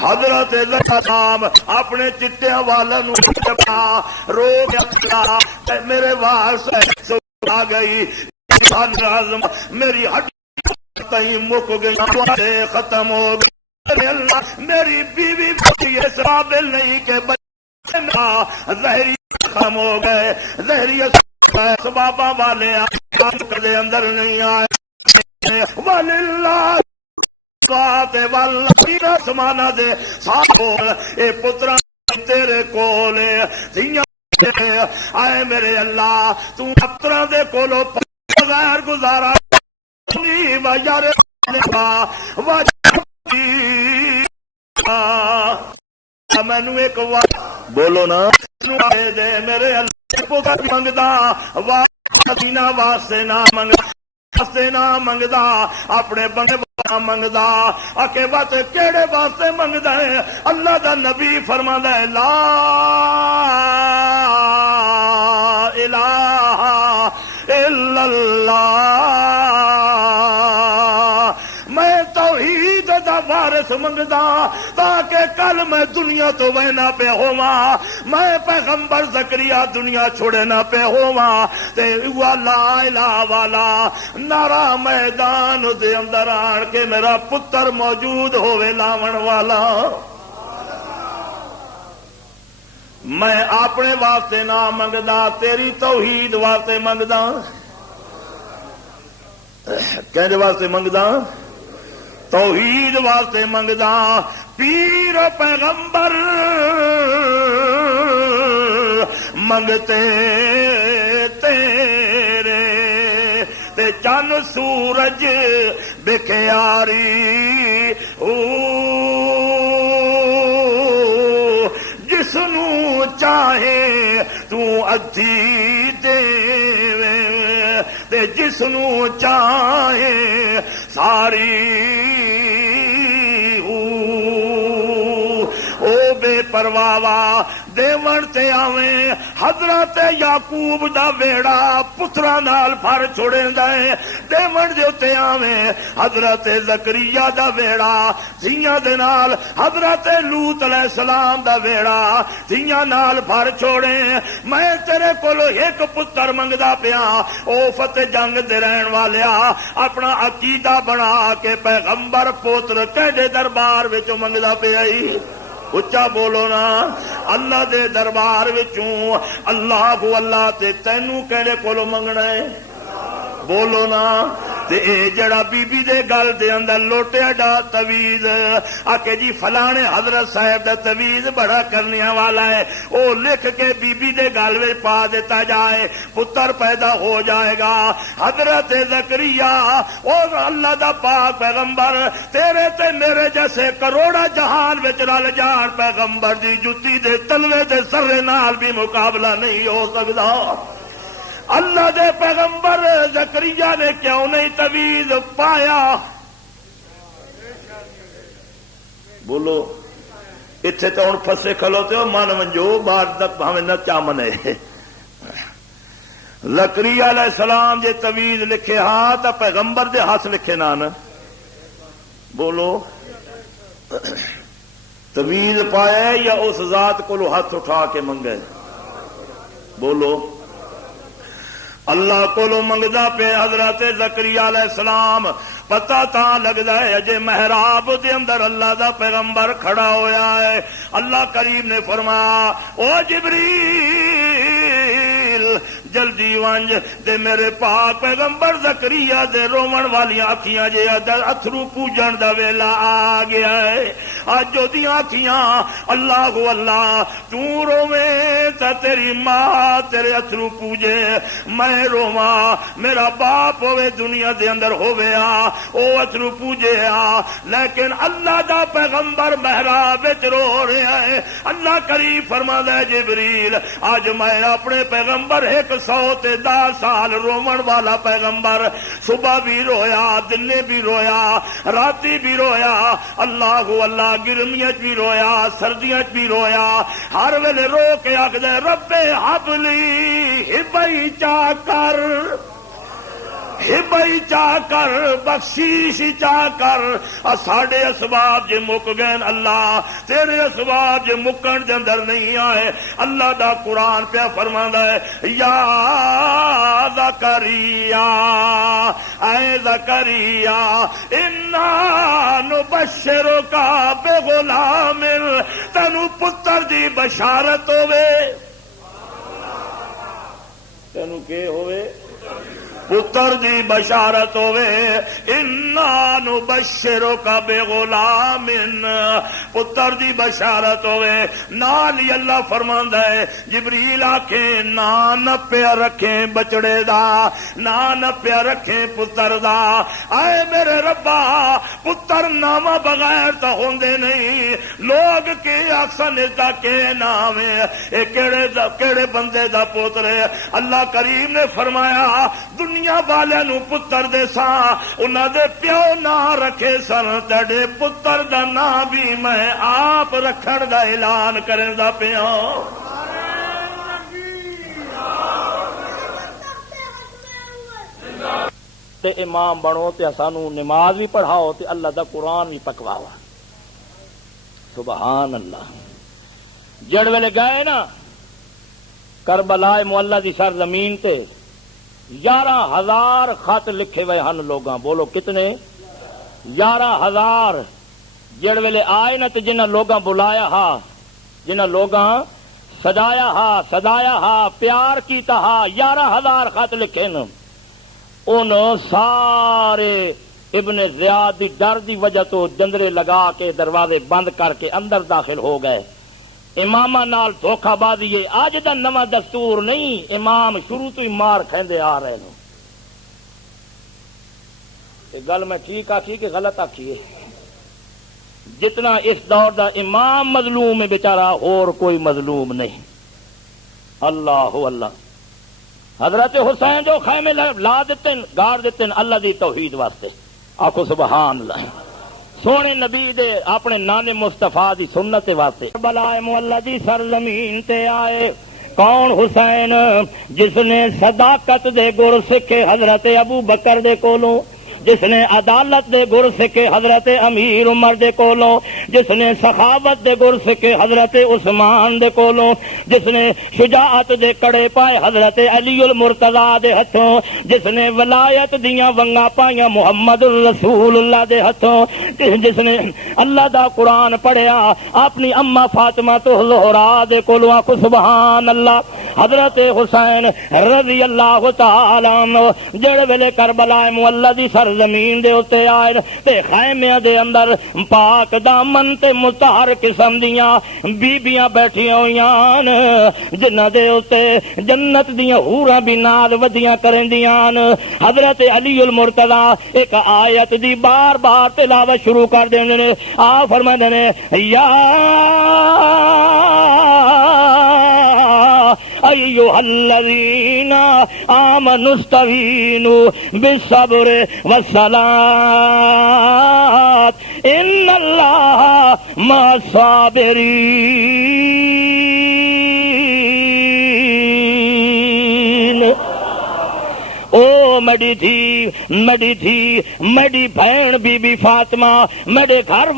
حضرت زکریا اپنے چٹیاں والا نو رو گیا، میرے وارث آ گئی، میری ہڈی مک گئی، ختم ہو گئی۔ اللہ میری بیوی اس قابل نہیں کہ زہری ختم ہو گئے، زہری سبابا والے کدے اندر نہیں آئے۔ وللہ سمانا دے سال اے پترا تیرے کول آئے میرے اللہ تو پترا دے کولو بغیر گزارا مینو ایک بولو نا دے میرے اللہ پتر منگدا واسطے واسطے نہ منگدا واسطے نہ منگدا اپنے بندے منگدا آکے واسطے کیڑے واسطے منگدا ہے؟ اللہ دا نبی فرماتا ہے لا الہ الا اللہ، میں توحید دا وارث منگدا تاکہ کل میں دنیا تو وہنا پہ ہوواں، میں پیغمبر زکریا دنیا چھوڑے نہ پہ ہوواں تے لا الہ والا نارا میدان دے اندر آن کے میرا پتر موجود ہوئے لاون والا۔ میں اپنے واسطے نہ منگدا، تیری توحید واسطے منگدا۔ کہنے واسطے منگدا؟ توحید واسطے منگدا۔ پیر پیغمبر منگتے تیرے تے چن سورج بکھیاری جس نو چاہے تو ادھی دے تے جس نو چاہے ساری او بے پرواہ دیون تے آویں حضرت یعقوب دا ویڑا پترا نال پھر چھوڑیندا ہے، دیون دے اوتے آویں حضرت زکریا دا ویڑا دھیاں دے نال، حضرت لوط علیہ السلام دا ویڑا دھیاں نال پھر چھوڑے۔ میں تیرے کولو ایک پتر منگدا پیا، او فتح جنگ دے رہن والیا اپنا عقیدہ بنا کے پیغمبر پوتر کہڑے دربار وچ منگدا پیا۔ اچا بولو نا اللہ دے دربار وچوں اللہ کو اللہ تے تینوں کہڑے کولو منگنا ہے بولو نا تے اے جڑا be be they Gul they another Latvia ڈا تویز آکے جی فلانے حضرت صاحب دا تویز بڑا کرنے والا ہے او لکھ کے بی بی دے گل میں پا دیتا جائے پتر پیدا ہو جائے گا حضرت زکریا اور اللہ دا پاک پیغمبر تیرے تے میرے جیسے کروڑا جہان وچ رل جان پیغمبر دی جتی دے تلوے دے سرے نال بھی مقابلہ نہیں ہو سکدا اللہ دے پیغمبر زکریا نے کیوں نہیں تویز پایا بولو اتنے تو ہوں پھسے کھلوتے ہو من منجو بار تک ہمیں نہ چامنے زکریا علیہ السلام جے تویز لکھے ہاں تو پیغمبر دے ہاتھ لکھے نان بولو تویز پایا یا اس ذات کو ہاتھ اٹھا کے منگے بولو اللہ کو منگدا پہ حضرت زکریا علیہ السلام پتہ تاں لگدا ہے اجے محراب دے اندر اللہ دا پیغمبر کھڑا ہویا ہے اللہ کریم نے فرمایا او جبریل جلدی ونج دے میرے پاک پیغمبر زکریا دے رومن والی اکھیاں جے اتھرو پوجن دا ویلا آ گیا ہے اج دی اکھیاں اللہ کو اللہ تو روویں تے تیری ماں تیرے اتھرو پوجے میں رواں میرا باپ ہوے دنیا دے اندر ہوے او اتھرو پوجے لیکن اللہ دا پیغمبر محراب وچ رو رہا ہے اللہ کریم فرماتا ہے جبریل اج میں اپنے پیغمبر 110 سال رومن والا پیغمبر صبح بھی رویا دن بھی رویا راتی بھی رویا اللہ کو اللہ گرمیاں بھی رویا سردیاں بھی رویا ہر ویلے رو کے آکھدا رب حبلی ہبئی چا کر ہبئی چاہ کر بخشیش چاہ کر ساڈے اسباب جے مک گئے اللہ تیرے اسباب جے مکن دے اندر نہیں آئے اللہ دا قرآن پہ فرماندا ہے یا زکریا اے زکریا انا نبشرک بغلام تینو پتر دی بشارت ہوے تینو کے ہوے پتر دی بشارت ہوے انا نبشرک بغلام پتر دی بشارت ہوے نال ہی اللہ فرماندا ہے جبریل آکھے نہ پیا رکھیں بچڑے دا نہ پیا رکھیں پتر دا اے میرے ربا پتر نامہ بغیر تا ہوندے نہیں لوگ کے اکثر دا کے نام ہے اے کیڑے بندے دا پوتر ہے اللہ کریم نے فرمایا دنیا والے نو پتر دے سا انہاں دے پیو نہ رکھے سن تیرے پتر دا نام بھی میں آپ رکھن دا اعلان کرن دا پیا تے امام بنو تے سانو نماز بھی پڑھاؤ تے اللہ دا قرآن بھی پکواؤ سبحان اللہ جڑ ویلے گئے نا کربلا معلّہ دی سرزمین تے 11,000 خط لکھے ہوئے ہن لوگاں بولو کتنے 11,000 جڑ ویلے آئے نا تے جنہاں لوگاں بلایا ہا جنہاں لوگاں سجایا ہا صدایا ہا پیار کیتا ہا 11,000 خط لکھے نا ان سارے ابن زیاد دی ڈر دی وجہ تو جندرے لگا کے دروازے بند کر کے اندر داخل ہو گئے امامہ نال دھوکھا بازی اج دا نواں دستور نہیں امام شروع تو ہی مار کھیندے آ رہے ہیں یہ گل میں ٹھیک آکھی کہ غلط آکھی ہے جتنا اس دور دا امام مظلوم ہے بیچارہ اور کوئی مظلوم نہیں اللہ اللہ حضرت حسین جو خیمے لا دیتے گاڑ دیتے اللہ دی توحید واسطے آکھو سبحان اللہ سونے نبی دے اپنے نانے مصطفیٰ دی سنت واسطے بلائے معلّہ دی سرزمین تے آئے کون حسین جس نے صداقت دے گر سکھے حضرت ابو بکر دے کولوں جس نے عدالت دے گر سکے حضرت امیر عمر دے کولوں، جس نے سخاوت دے گر سکے حضرت عثمان دے کولوں، جس نے شجاعت دے کڑے پائے حضرت علی المرتضی دے ہتھوں، جس نے ولایت دیاں ونگاں پائیاں محمد رسول اللہ دے ہتھوں، جس نے اللہ دا قرآن پڑھیا اپنی اما فاطمہ تو زہرا دے کولوں، آکھو سبحان اللہ۔ حضرت حسین رضی اللہ تعالی عنہ جڑے ویلے کربلا معلی دی سرزمین دے اتے آئے تے خیمیاں دے اندر پاک دامن تے مطہر قسم دیاں بیبیاں بیٹھیاں ہویاں جنہاں دے اتے جنت دیاں حوراں بھی نال ودیاں کرندیاں۔ حضرت علی المرتضی ایک آیت دی بار بار تلاوت شروع کر دیندے نے، آ فرماندے نے یا ایھا الذین آمنوا استعینوا بالصبر والصلاۃ ان اللہ مع الصابرین۔ او میری تھی میری بہن بی بی فاطمہ، میرے گھر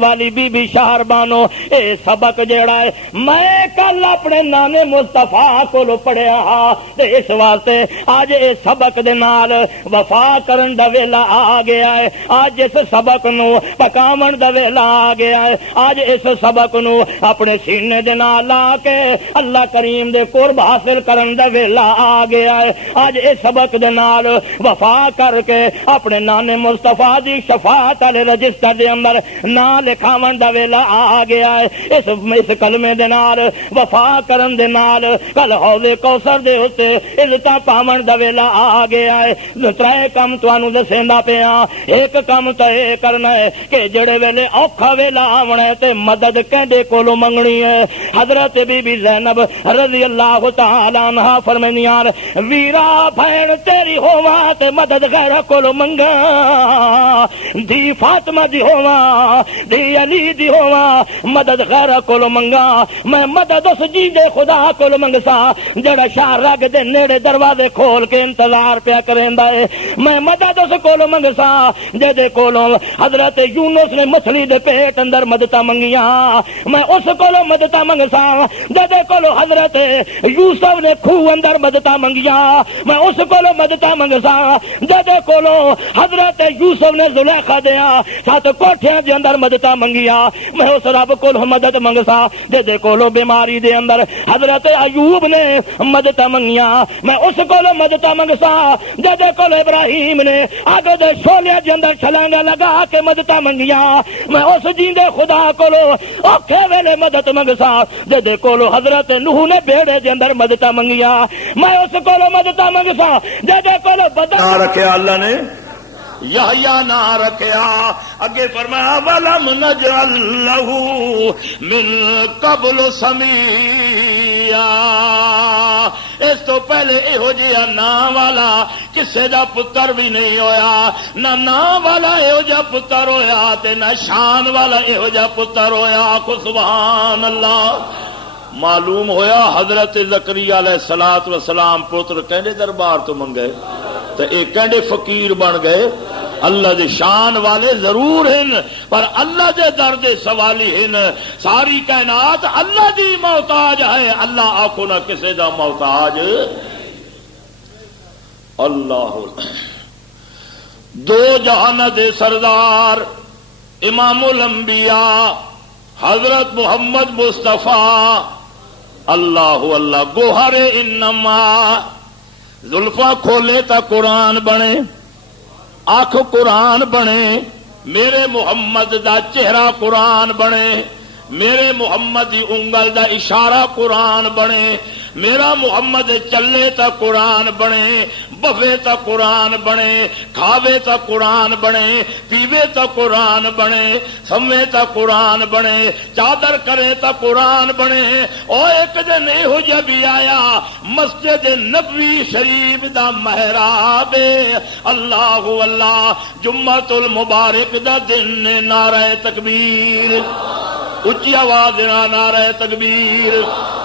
والی بی بی شہر بانو، اے سبق جیڑا ہے میں کل اپنے نانے مصطفیٰ کو پڑھیا ہاں تے اس واسطے آج اے سبق دے نال وفا کرن دا ویلا آ گیا ہے، آج اس سبق نو پکاون دا ویلا آ گیا ہے، آج اس سبق نو اپنے سینے دے نال لا کے اللہ کریم دے قرب حاصل کرن دا ویلا آ گیا ہے، آج اس سبق دے نال وفا کر کے اپنے نانے مصطفیٰ دی شفاعت والے رجسٹر دے اندر نام لکھاون دا ویلا آ گیا ہے۔ اس کلمے دے نال وفا کرن دے نال کل حوض کوثر دے اوتے عزتاں پاون دا ویلا آ گیا ہے۔ ترے کم تانوں دسیندا پیا، ایک کم تے اے کرنا ہے کہ جڑے ویلے اوکھا ویلا آونا ہے تے مدد کہندے کولوں منگنی ہے۔ حضرت بی بی زینب رضی اللہ تعالی عنہا فرمانیاں ویرا بہن تیری ہوواں تے مدد غیر کولو منگا، دی فاطمہ دی ہوواں دی علی دی ہوواں مدد غیر کولو منگا، میں مدد اس جیندے خدا کولو منگسا جڑا شاہ رگ دے نیڑے دروازے کھول کے انتظار پیا کریندا ہے، میں مدد اس کولو منگسا جے کولو حضرت یونس نے مچھلی دے پیٹ اندر مدداں منگیاں، میں اس کولو مدداں منگسا جے کولو حضرت یوسف نے کھوہ اندر مدداں منگیاں، میں اس کولو مدداں منگسا جدے کولو حضرت یوسف نے زلیخا دیا 7 کوٹھیاں دے اندر مدداں منگیاں، میں اس رب کولو مدد منگسا جدے کولو بیماری دے اندر حضرت ایوب نے مدداں منگیاں، میں اس کولو مدداں منگسا جدے کولو ابراہیم نے اگ دے شولیاں دے اندر چھلانگا لگا کے مدداں منگیاں، میں اس جیندے خدا کولو اوکھے ویلے مدد منگسا جدے کولو حضرت نوح نے بیڑے دے اندر مدداں منگیاں، میں اس کولو مدداں منگسا جدے کولو نہ رکھیا اللہ نے یحییٰ نہ رکھیا، اگے فرمایا وَلَمْ نَجْعَلْ لَهُ مِن قَبْلُ سَمِيًّا، اس تو پہلے یہو جہا نام والا کسے دا پتر بھی نہیں ہویا، نہ نام والا یہو جہا پتر ہویا تے نہ شان والا یہو جہا پتر ہویا، کو سبحان اللہ۔ معلوم ہویا حضرت زکریا علیہ الصلوۃ والسلام پتر کہندے دربار تو منگے تے اے کہندے فقیر بن گئے، اللہ دے شان والے ضرور ہیں پر اللہ دے درد سوالی ہیں، ساری کائنات اللہ دی محتاج ہے، اللہ آکھو نہ کسے دا محتاج۔ اللہ دو جہان دے سردار امام الانبیاء حضرت محمد مصطفیٰ اللہ اللہ گوہر انما، زلفاں کھولے تا قرآن بنے، آنکھ قرآن بنے، میرے محمد دا چہرہ قرآن بنے، میرے محمد دی انگل دا اشارہ قرآن بنے، میرا محمد چلے تا قرآن بنے، بفے تا قرآن بنے، کھاوے تا قرآن بنے، پیوے تا قرآن بنے، سمے تا قرآن بنے، چادر کرے تا قرآن بنے۔ او ایک دن یہو جہا بھی آیا مسجد نبوی شریف دا محراب، اللہ اللہ جمعۃ المبارک دا دن نے نعرہ تکبیر، اچھی آواز دینا نعرہ تکبیر،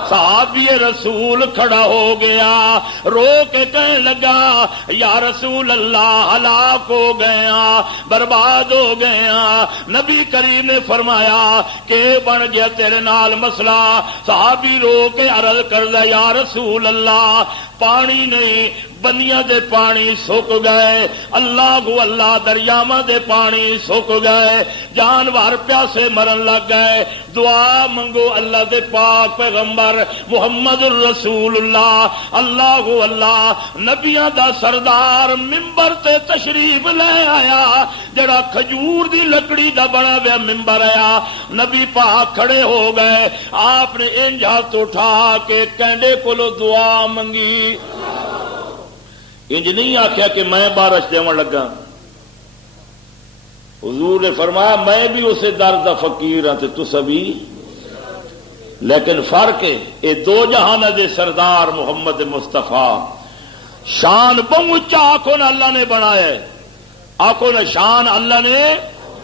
صحابی رسول کھڑا ہو گیا، رو کے کہنے لگا یا رسول اللہ ہلاک ہو گیا، برباد ہو گیا۔ نبی کریم نے فرمایا کہ بن گیا تیرے نال مسئلہ۔ صحابی رو کے عرض کردا یا رسول اللہ پانی نہیں، بنیاں دے پانی سک گئے، اللہ کو اللہ دریاواں دے پانی سک گئے، جانور پیاسے مرن لگ گئے، دعا منگو اللہ دے پاک پیغمبر محمد الرسول اللہ، اللہ کو اللہ نبیاں دا سردار ممبر تے تشریف لے آیا، جڑا کھجور دی لکڑی دا بنا ہوا ممبر آیا، نبی پاک کھڑے ہو گئے، آپ نے انج ہاتھ اٹھا کے کینڈے کولو دعا منگی، انج نہیں آخیا کہ میں بارش دیون لگا۔ حضور نے فرمایا میں بھی اسے درد دا فقیر ہاں تے تسا بھی، لیکن فرق ہے یہ دو جہان دے سردار محمد مصطفیٰ، شان بہت اچا آخو نا اللہ نے بنایا ہے، آخو نا شان اللہ نے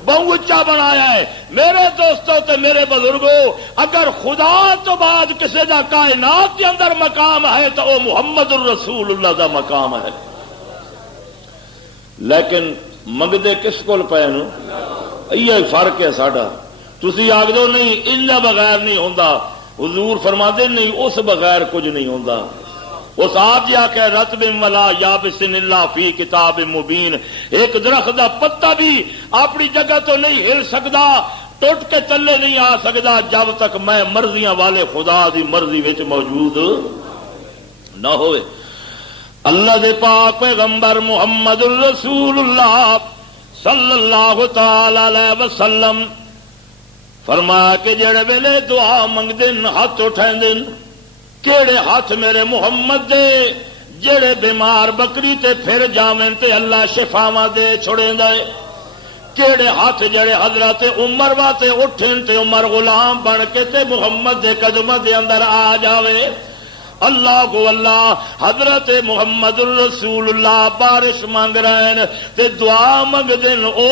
بہت اچا بنایا ہے۔ میرے دوستوں تے میرے بزرگوں، اگر خدا تو بعد کسی دا کائنات کے اندر مقام ہے تو وہ محمد الرسول اللہ دا مقام ہے، لیکن منگدے کس کول پے نو؟ یہ فرق ہے ساڈا۔ تسی آکھ دو نہیں ان بغیر نہیں ہوندا، حضور فرماتے نہیں اس بغیر کچھ نہیں ہوندا۔ اس آپ جی آخر رتب ولا یابس الا فی کتاب مبین، ایک درخت دا پتا بھی اپنی جگہ تو نہیں ہل سکتا، ٹوٹ کے تلے نہیں آ سکتا جب تک میں مرضیاں والے خدا دی مرضی وچ موجود نہ ہوئے۔ اللہ دے پاک پیغمبر محمد الرسول اللہ صلی اللہ تعالی علیہ وسلم فرمایا کہ جڑے ویلے دعا منگدے ہاتھ اٹھائیں، کیڑے ہاتھ میرے محمد دے، جڑے بیمار بکری تے پھر جاویں تے اللہ شفاواں دے چھڑیں دے، کیڑے ہاتھ جڑے حضرت عمر واتے اٹھیں تے عمر غلام بن کے تے محمد دے قدماں دے اندر آ جاوے۔ اللہ کو اللہ حضرت محمد الرسول اللہ بارش مانگ رہے ہیں تے دعا منگ دین، او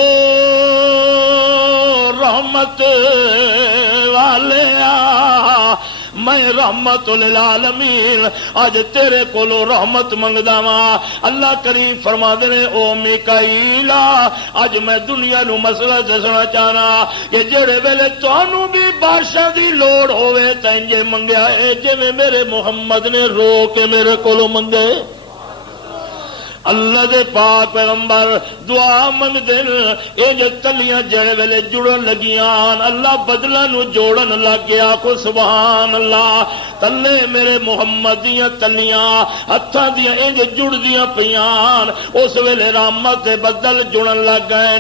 رحمت والے میں رحمت للعالمین اج تیرے کولو رحمت منگدا وا۔ اللہ کریم فرما دے او میکائیل اج میں دنیا نو مسئلہ دسنا چاہنا کہ جڑے ویلے تانوں بھی بارشاں دی لوڑ ہوے تے انجے منگیا اے جویں میرے محمد نے رو کے میرے کولو منگے۔ اللہ دے پاک پیغمبر دعا منگ دین، یہ تلیاں جڑے ویلے جڑن لگیاں اللہ بدلہ نو جوڑن لگ گیا کو سبحان اللہ۔ تلے میرے محمد دیاں تلیاں ہتھاں دیاں انج جڑ دیاں پیاں، اس ویلے رحمت دے بدل جڑن لگ گئے،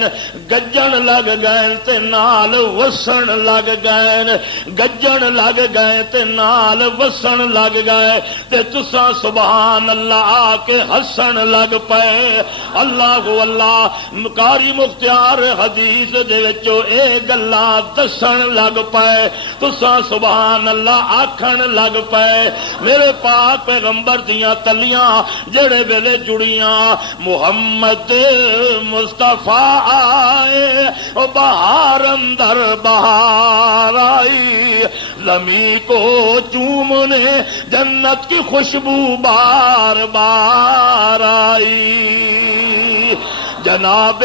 گجن لگ گئے تے نال وسن لگ گئے، گجن لگ گئے تے نال وسن لگ گئے تے تساں سبحان اللہ آ کے ہسن لگ پے۔ اللہ کو اللہ قاری مختار حدیث دے وچوں اے گلاں دسن لگ پے، تساں سبحان اللہ آکھن لگ پے۔ میرے پاک پیغمبر دیاں تلیاں جڑے ویلے جڑیاں محمد مصطفیٰ آئے، او بہار اندر بہار آئی، زمین کو چومنے جنت کی خوشبو بار بار آئی، جناب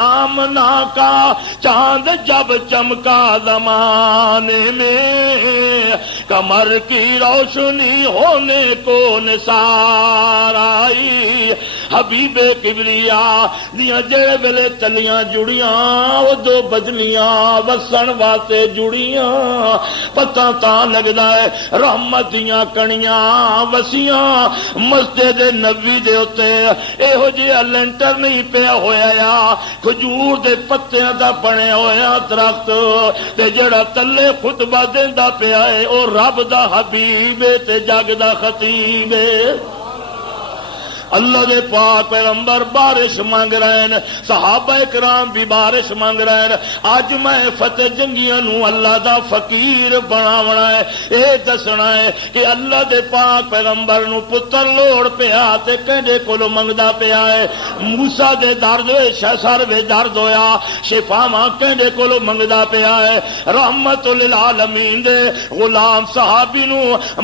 آمنہ کا چاند جب چمکا زمانے میں، کمر کی روشنی ہونے کو نثار آئی، حبیب کبریا دیاں جڑے ویلے تلیاں جڑیاں وہ دو بدلیاں وسن واسطے جڑیاں، پتہ تاں لگدا ہے رحمت دیاں کڑیاں وسیاں مسجد نبوی دے اوتے ایہو جہا لینٹر نہیں پیا ہویا یا کھجور دے پتیاں دا بنیا ہویا درخت تے جڑا تلے خطبہ دیندا پیا ہے او رب دا حبیب تے جگ دا خطیب ہے۔ اللہ دے پاک پیغمبر بارش مانگ رہے ہیں، صحابہ کرام بھی بارش مانگ رہے ہیں۔ اج میں فتح جنگیاں نو اللہ دا فقیر بناونا ہے، اے دسنا ہے کہ اللہ دے پاک پیغمبر نو پتر لوڑ پیا تے کہندے کولو منگدا پیا ہے۔ موسیٰ دے درد سر وچ درد ہویا، شفاواں کہندے کولو منگدا پیا ہے۔ رحمت للعالمین دے غلام صحابی نو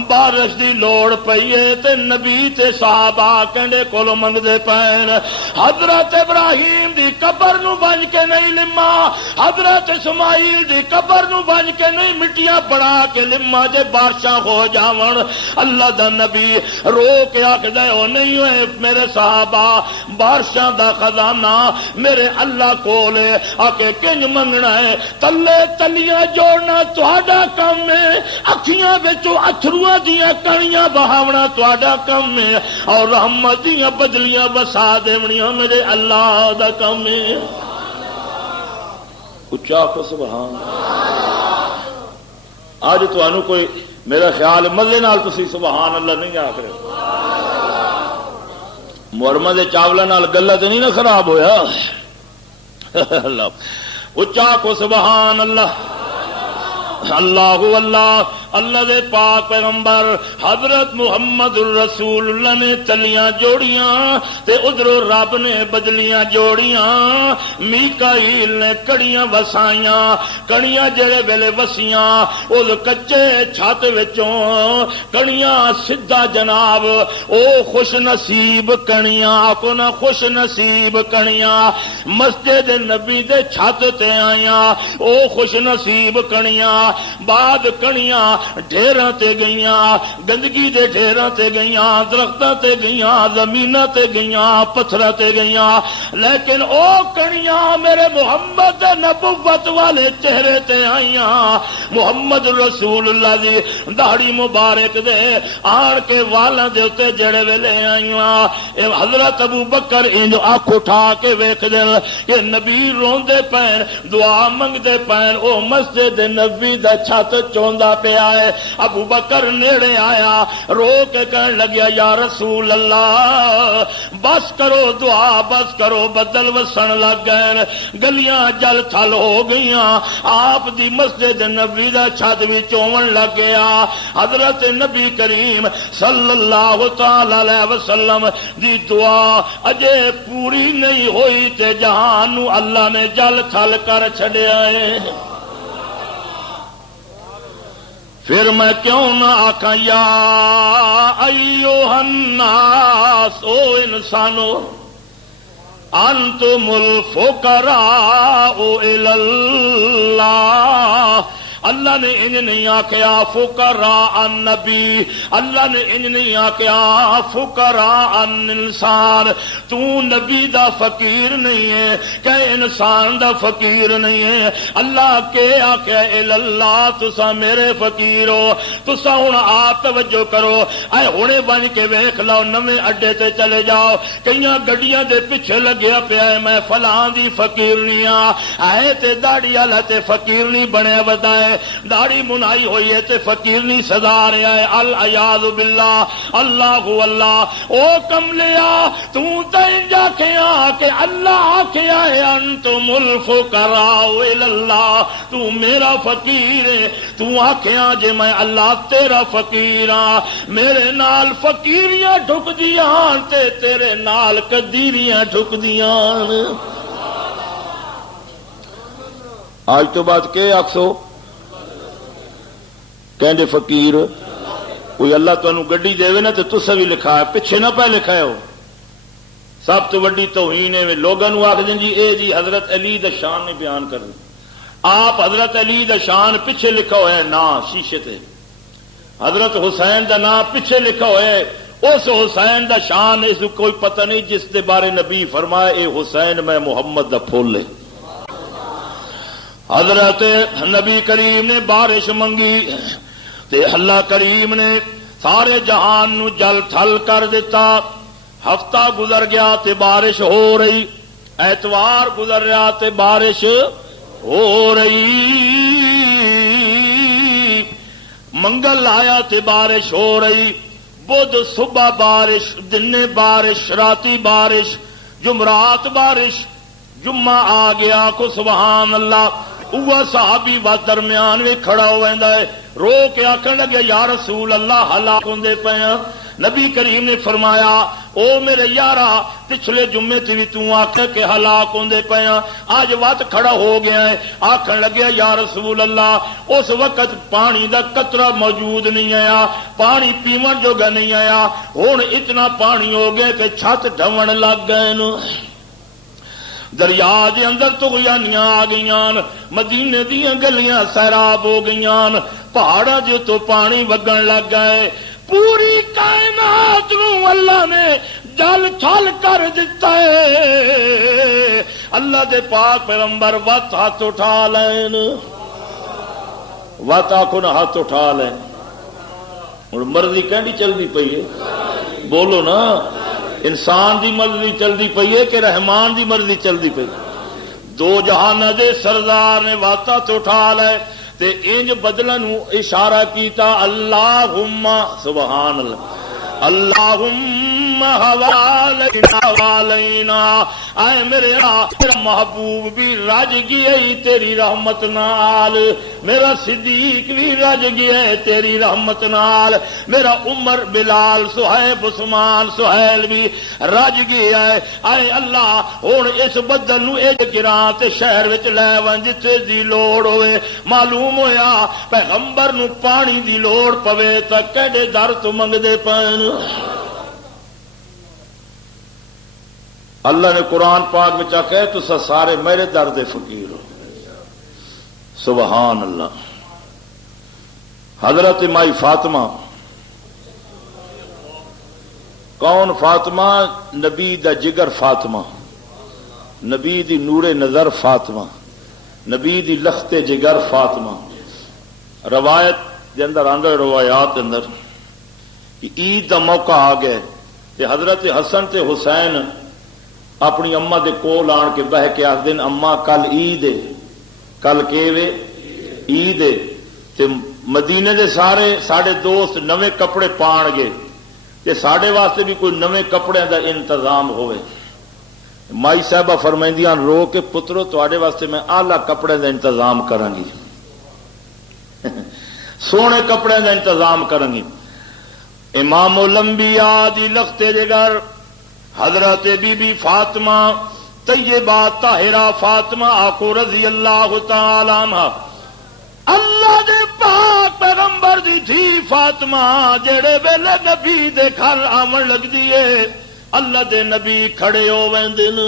بارش دی لوڑ پئی ہے تے نبی تے صحابہ کہندے کولو منگدے پین۔ حضرت ابراہیم دی قبر نو بن کے نہیں لما، حضرت اسماعیل دی قبر نو بن کے نہیں مٹیاں بڑا کے لما جے بارشاں ہو جاون۔ اللہ دا نبی رو کے آکھدا او نہیں ہوئے میرے صحابہ، بارشاں دا خزانہ میرے اللہ کول ہے، آ کے کنج منگنا ہے، تلے تلیاں جوڑنا تہاڈا کم ہے، اکھیاں وچوں اتھرواں دیاں کڑیاں بہاونا تہاڈا کم ہے، اور رحمت دیاں بدلیاں وسا دیونیاں میرے اللہ دا کم ہے۔ اچا کو سبحان اللہ۔ اج تانوں کوئی میرا خیال مزے نال تسی سبحان اللہ نہیں آکھ رہے، مرمہ دے چاولاں نال گلا تے نہیں نہ خراب ہویا۔ اللہ اچا کو سبحان اللہ۔ اللہ اللہ اللہ دے پاک پیغمبر حضرت محمد الرسول اللہ نے تلیاں جوڑیاں تے ادھروں رب نے بدلیاں جوڑیاں، میکائیل نے کڑیاں وسائیاں، کڑیاں جڑے ویلے وسیاں اس کچے چھت وچوں کڑیاں سدھا جناب او خوش نصیب کڑیاں، آکو نا خوش نصیب کڑیاں مسجد نبی دے چھت تے آیاں، او خوش نصیب کڑیاں بعد کڑیاں ڈھیراں تے گئیاں، گندگی دے ڈھیراں تے گئیاں، درختاں تے گئیاں، زمیناں تے گئیاں، پتھراں تے گئیاں، لیکن او کڑیاں میرے محمد نبوت والے چہرے تے آئیاں، محمد رسول اللہ دی داڑھی مبارک دے آن کے والاں دے اوتے جڑے ویلے آئیاں۔ حضرت ابو بکر انج اکھ اٹھا کے ویکھ دے کہ نبی روندے پین، دعا منگدے پین، او مسجد نبی دا چھت چوندا پیا ہے۔ ابو بکر نیڑے آیا رو کے کہنے لگیا یا رسول اللہ بس کرو دعا بس کرو، بدل وسن لگ گئے، گلیاں جل تھل ہو گئیاں، آپ دی مسجد نبی دا چھت بھی چون لگ گیا۔ حضرت نبی کریم صلی اللہ تعالی علیہ وسلم دی دعا اجے پوری نہیں ہوئی تے جہان نو اللہ نے جل تھل کر چھڈیا ہے۔ پھر میں کیوں نہ آکھاں یا ایھا الناس، او انسانو انتم الفقراء الی اللہ۔ اللہ نے انج نہیں آکھیا فقراء النبی، اللہ نے انج نہیں آکھیا فقراء الانسان۔ تو نبی دا فقیر نہیں ہے کہ انسان دا فقیر نہیں ہے، اللہ کے آکھیا الی اللہ، تسا میرے فقیر ہو۔ تسا ہن آپ توجہ کرو، اے ہنے بن کے ویکھ لو، نویں اڈے تے چلے جاؤ، کئیاں گڈیاں دے پیچھے لگیا پیا ہے میں فلاں دی فقیر نہیں ہاں، اے تے داڑھی والا تے فقیر نہیں بنیا ودا ہے، داڑھی منائی ہوئی ہے تے فقیر نہیں سزا رہا ہے، العیاذ باللہ۔ اللہ اللہ او کملیا تو انج آکھیا کہ اللہ آکھیا ہے انتم الفقراء الی اللہ، تو میرا فقیر ہے، تو آکھیا جے میں اللہ تیرا فقیر ہاں، میرے نال فقیریاں ڈھک دیاں تے تیرے نال قدیریاں ڈھک دیاں۔ آج تو بعد کے آکھو کہندے فقیر کوئی اللہ تانوں گڈی دے نا تو تسا بھی لکھا ہے، پیچھے نہ پہ لکھا ہو۔ سب تو وڈی توہین ہے لوگوں نو آکھ دیں جی اے جی حضرت علی دا شان نے بیان کر دی، آپ حضرت علی دا شان پیچھے لکھا ہوا ہے نا شیشے تے، حضرت حسین دا نام پیچھے لکھا ہوا ہے، اس حسین دا شان اس کوئی پتہ نہیں جس دے بارے نبی فرمائے اے حسین میں محمد دا پھول ہے۔ حضرت نبی کریم نے بارش منگی تے اللہ کریم نے سارے جہان نو جل تھل کر دیتا۔ ہفتہ گزر گیا تے بارش ہو رہی، ایتوار گزر رہا تے بارش ہو رہی، منگل آیا تے بارش ہو رہی، بدھ صبح بارش، دن بارش، راتی بارش، جمعرات بارش، جمعہ آ گیا کو سبحان اللہ، وہ صحابی وا درمیان بھی کھڑا ہو ویندا ہے، رو کے آکھن لگے یا رسول اللہ ہلاک ہوندے پے ہیں۔ نبی کریم نے فرمایا او میرے یارا پچھلے جمعے تے بھی تو آکھے کہ ہلاک ہوندے پے ہیں، آج وقت کھڑا ہو گیا ہے، آکھن لگے یا رسول اللہ اس وقت پانی دا قطرہ موجود نہیں آیا، پانی پیون جوگا نہیں آیا، ہن اتنا پانی ہو گیا کہ چھت ڈھون لگ گئے نو، دریا دے اندر طغیانیاں آ گئیاں، مدینے دیاں گلیاں سیراب ہو گئیاں، پہاڑاں جو تو پانی وگن لگ گئے، پوری کائنات نو اللہ نے جل چھل کر دیتا ہے۔ اللہ دے پاک پیغمبر وقت ہاتھ اٹھا لین، وقت آخو نا ہاتھ اٹھا لین، اور مرضی کہنی چلتی پئی ہے، بولو نا، انسان دی مرضی چلتی پئی ہے کہ رحمان دی مرضی چلتی پئی؟ دو جہان دے سردار نے واتا تو اٹھا لے تے انج بدلن اشارہ کیتا اللہم سبحان اللہ، اللہم حوالینا والینا، اے میرا محبوب بھی رج گیا تیری رحمت نال، میرا صدیق بھی رج گیا تیری رحمت نال، میرا عمر بلال صہیب عثمان سہیل بھی رج گیا ہے، اے اللہ ہن اس بدل نو ایک گراں تے شہر وچ لے ون جتھے دی لوڑ ہوئے، معلوم ہویا پیغمبر نو پانی دی لوڑ پوے تے کیڑے در تو منگدے پین۔ اللہ نے قرآن پاک میں آکھیا تو سارے میرے در دے فقیر ہو، سبحان اللہ۔ حضرت مائی فاطمہ، کون فاطمہ؟ نبی دا جگر فاطمہ، نبی دی نور نظر فاطمہ، نبی دی لخت جگر فاطمہ۔ روایت دے اندر آندے روایات اندر کہ عید دا موقع آ گئے تے حضرت حسن تے حسین اپنی اما دے کول آن کے بہ کے آخ دن اما کل عید ہے، کل کیوے عید ہے، تے مدینے دے سارے ساڈے دوست نویں کپڑے پان گے تے ساڈے واسطے بھی کوئی نویں کپڑے دا انتظام ہوئے۔ مائی صاحبہ فرمائندیاں رو کے پترو تواڈے واسطے میں اعلی کپڑے دا انتظام کراں گی، سونے کپڑے دا انتظام کراں گی۔ امام الانبیاء دی لخت جگر حضرت بی بی فاطمہ طیبہ طاہرہ فاطمہ آخو رضی اللہ تعالی عنہ، اللہ دے پاک پیغمبر دی تھی فاطمہ، جڑے ویلے نبی دے گھر آون لگ دیے اللہ دے نبی کھڑے ہو ویندے ن،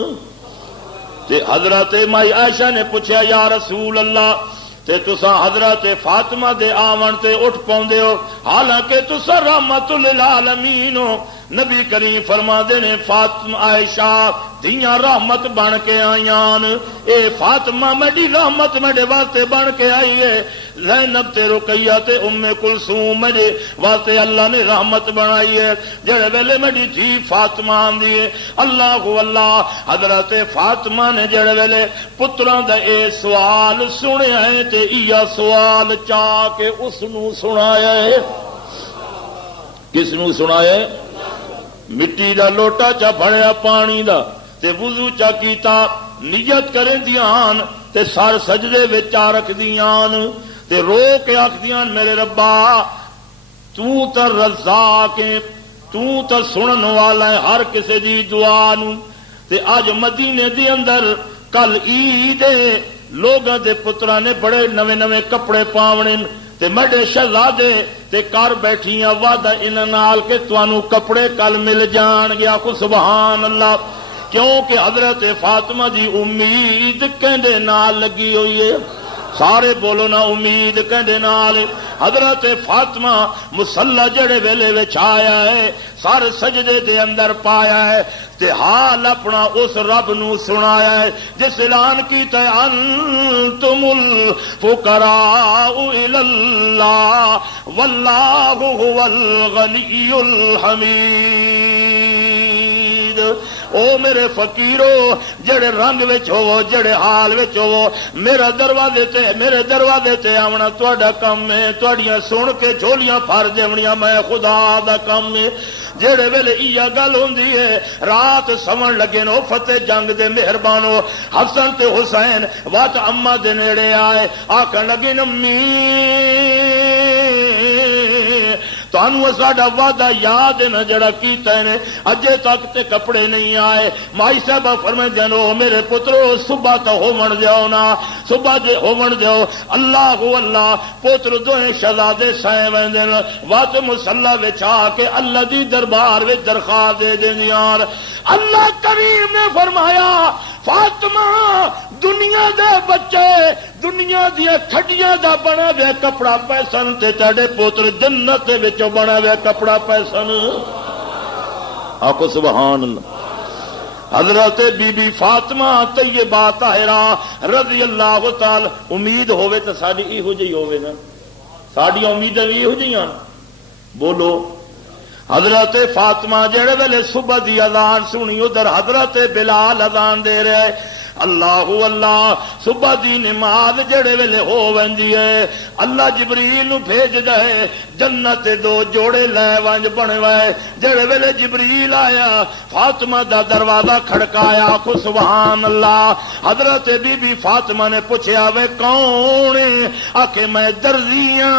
تے حضرت مائی عائشہ نے پوچھا یا رسول اللہ تے تساں حضرت فاطمہ دے آون تے اٹھ پوندے ہو حالانکہ تساں رحمت للعالمین ہو۔ نبی کریم فرما دے نے فاطمہ عائشہ دیاں رحمت بن کے آئیان، اے فاطمہ میری رحمت میرے واسطے بن کے آئی ہے، زینب تے رقیہ تے ام کلثوم میرے واسطے اللہ نے رحمت بنائی ہے، جڑے ویلے میری دھی فاطمہ آندی ہے اللہ اللہ حضرت فاطمہ نے جڑے ویلے پتراں دا اے سوال سنیا ہے تے ایہ سوال چاہ کے اس نو سنایا ہے۔ کس نو سنایا ہے؟ مٹی دا لوٹا چا بھریا پانی دا تے وضو چا کیتا، نیت کریں دیاں تے سر سجدے وچ آ رکھ دیاں تے رو کے آکھ دیاں میرے ربا تو تا رزاق ہے، تو تا سنن والا ہے ہر کسے دی دعا نو، تے اج مدینے دی اندر کل عید ہے، لوگاں دے پتراں نے بڑے نویں نویں کپڑے پاونے تے میرے شہزادے تے کر بیٹھیاں وعدہ انہاں نال کہ تانوں کپڑے کل مل جان گے، آکھو سبحان اللہ، کیونکہ حضرت فاطمہ دی امید کہندے نال لگی ہوئی ہے، سارے بولو نا امید کہندے نال۔ حضرت فاطمہ مصلی جڑے ویلے وچ آیا ہے سر سجدے دے اندر پایا ہے تے حال اپنا اس رب نو سنایا ہے جس اعلان کیتا ہے انتم الفقراء الی اللہ واللہ هو الغنی الحمید۔ او میرے فقیرو جڑے رنگ وچ ہوو جڑے حال وچ ہوو میرے دروازے تے آونا تہاڈا کم ہے تہاڈیاں سن کے جھولیاں پھر جاونیاں میں خدا دا کم ہے جڑے ویلے یہ گل ہوندی ہے رات سمن لگے نو فتح جنگ دے مہربانو حسن تے حسین وات اما دے نیڑے آئے آکھن لگے نمی تانوں ساڈا وعدہ یاد ہے نا جڑا کیتا ہے اجے تک تے کپڑے نہیں آئے مائی صاحبہ فرماندے نو میرے پترو صبح تا ہوون دیو نا صبح جے ہوون دیو اللہ اللہ پتر دوئے شہزادے سائے ویندے وات مصلی وچ آ کے اللہ دی دربار وچ درخواست دے دیندیاں اللہ کریم نے فرمایا فاطمہ دنیا دے بچے دنیا دیا کھڈیاں دا بنا وے کپڑا پیسن تے تیرے پوتر جنت دے وچوں بنا وے کپڑا پیسن آکو سبحان اللہ حضرت بی بی فاطمہ طیبہ طاہرہ رضی اللہ تعالی امید ہوے تے ساڈی ایہو جہی ہوے نا ساڈی امیداں وی ایہو جہیاں بولو حضرت فاطمہ جڑے ویلے صبح دی اذان سنی ادھر حضرت بلال اذان دے رہے ہیں اللہ اللہ صبح دی نماز جڑے ویلے ہو ویندی ہے اللہ جبریل نو بھیج دے جنت دو جوڑے لے ونج بنے وے جڑے ویلے جبریل آیا فاطمہ دا دروازہ کھڑکایا کو سبحان اللہ حضرت بی بی فاطمہ نے پوچھا وے کون آکھے میں درزیاں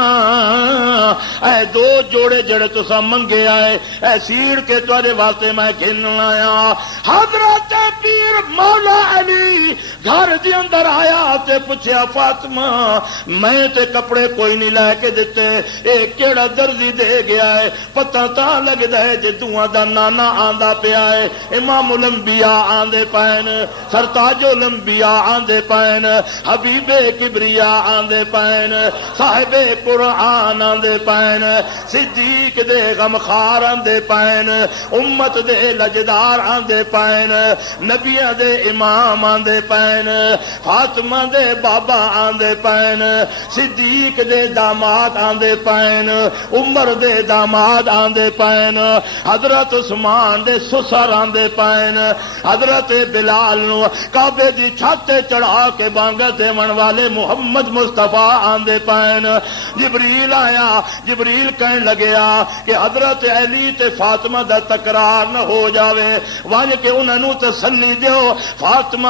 اے دو جوڑے جڑے تساں منگے آئے اے سیڑ کے تواڈے واسطے میں گھن آیا حضرت پیر مولا علی گھر دے اندر آیا تے پوچھا فاطمہ میں تے کپڑے کوئی نہیں لے کے دیتے اے کیڑا درزی دے گیا ہے پتہ تاں لگدا ہے جدوں دا نانا آندا پیا ہے امام الانبیاء آندے پین سرتاج الانبیاء آندے پین حبیب کبریا آندے پین صاحب قرآن آندے پین صدیق دے غمخار آندے پین امت دے لجدار آندے پین نبیاں دے امام آندے پین فاطمہ دے بابا آندے پین صدیق دے داماد آندے پین عمر دے داماد آندے پین حضرت عثمان دے سسر آندے پین حضرت بلال نو کعبے دی چھت چڑھا کے بانگ دیون والے محمد مصطفیٰ آندے پین جبریل آیا جبریل کہن لگیا کہ حضرت علی تے فاطمہ دا تکرار نہ ہو جاوے وانج کے انہاں نو تسلی دیو فاطمہ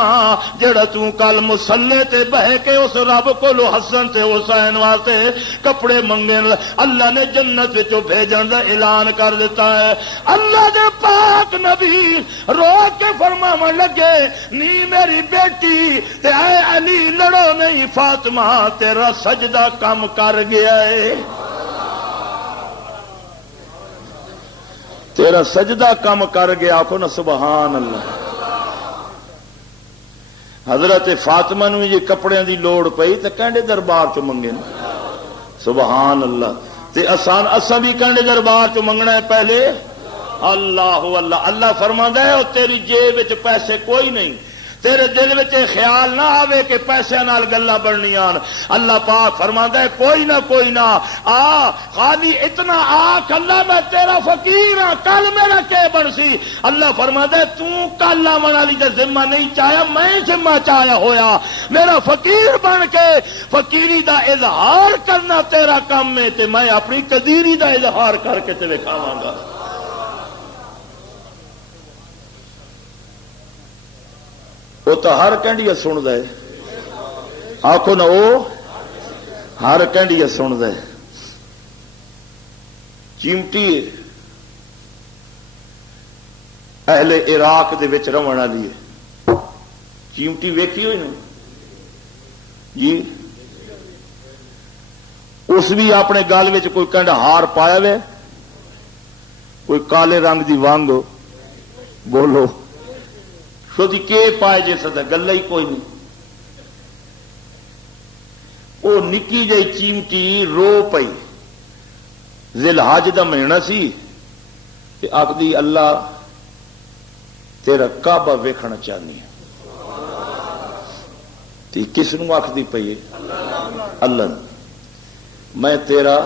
جڑا تو کل مصلی تے بہ کے اس رب کولو حسن تے حسین واسطے کپڑے منگے اللہ نے جنت وچوں بھیجن دا اعلان کر دیتا ہے اللہ دے پاک نبی رو کے فرماون لگے نی میری بیٹی تے اے علی لڑو نہیں فاطمہ تیرا سجدہ کم کر گیا ہے تیرا سجدہ کم کر گیا آکھو نا سبحان اللہ حضرت فاطمہ نو یہ کپڑے دی لوڑ پئی تے کہندے دربار چ منگے سبحان اللہ تے اساں بھی کہندے دربار چ منگنا ہے پہلے اللہ اللہ اللہ فرماندا ہے او تیری جیب وچ پیسے کوئی نہیں تیرے دل وچ خیال نہ آوے کہ پیسے نال گلاں بننیاں اللہ پاک فرماندا ہے کوئی نہ آ خالی اتنا آکھ اللہ میں تیرا فقیر ہاں کل میرا کی بنسی اللہ فرماندا ہے تو کل آون والی تے ذمہ نہیں چاہیا میں ذمہ چاہیا ہویا میرا فقیر بن کے فقیری دا اظہار کرنا تیرا کام ہے تے میں اپنی قدیری دا اظہار کر کے تے وکھاواں گا وہ تو ہر کینڈیا سن دے آخو نا وہ ہر کینڈیا سن دے چیمٹی اہل عراق دے وچ رہن والی ہے چیمٹی ویکھی ہوئی نا جی اس بھی اپنے گل وچ کوئی کنڈ ہار پایا وے کوئی کالے رنگ دی وانگ بولو سوچی کے پائے جی سدا گلا ہی کوئی نہیں وہ نکی جی چیمٹی رو پئی ذی الحج دا مہینہ سی تے آکھدی اللہ تیرا کعبہ ویکھنا چاہنی ہے تے کس نو آکھدی پئی اللہ میں تیرا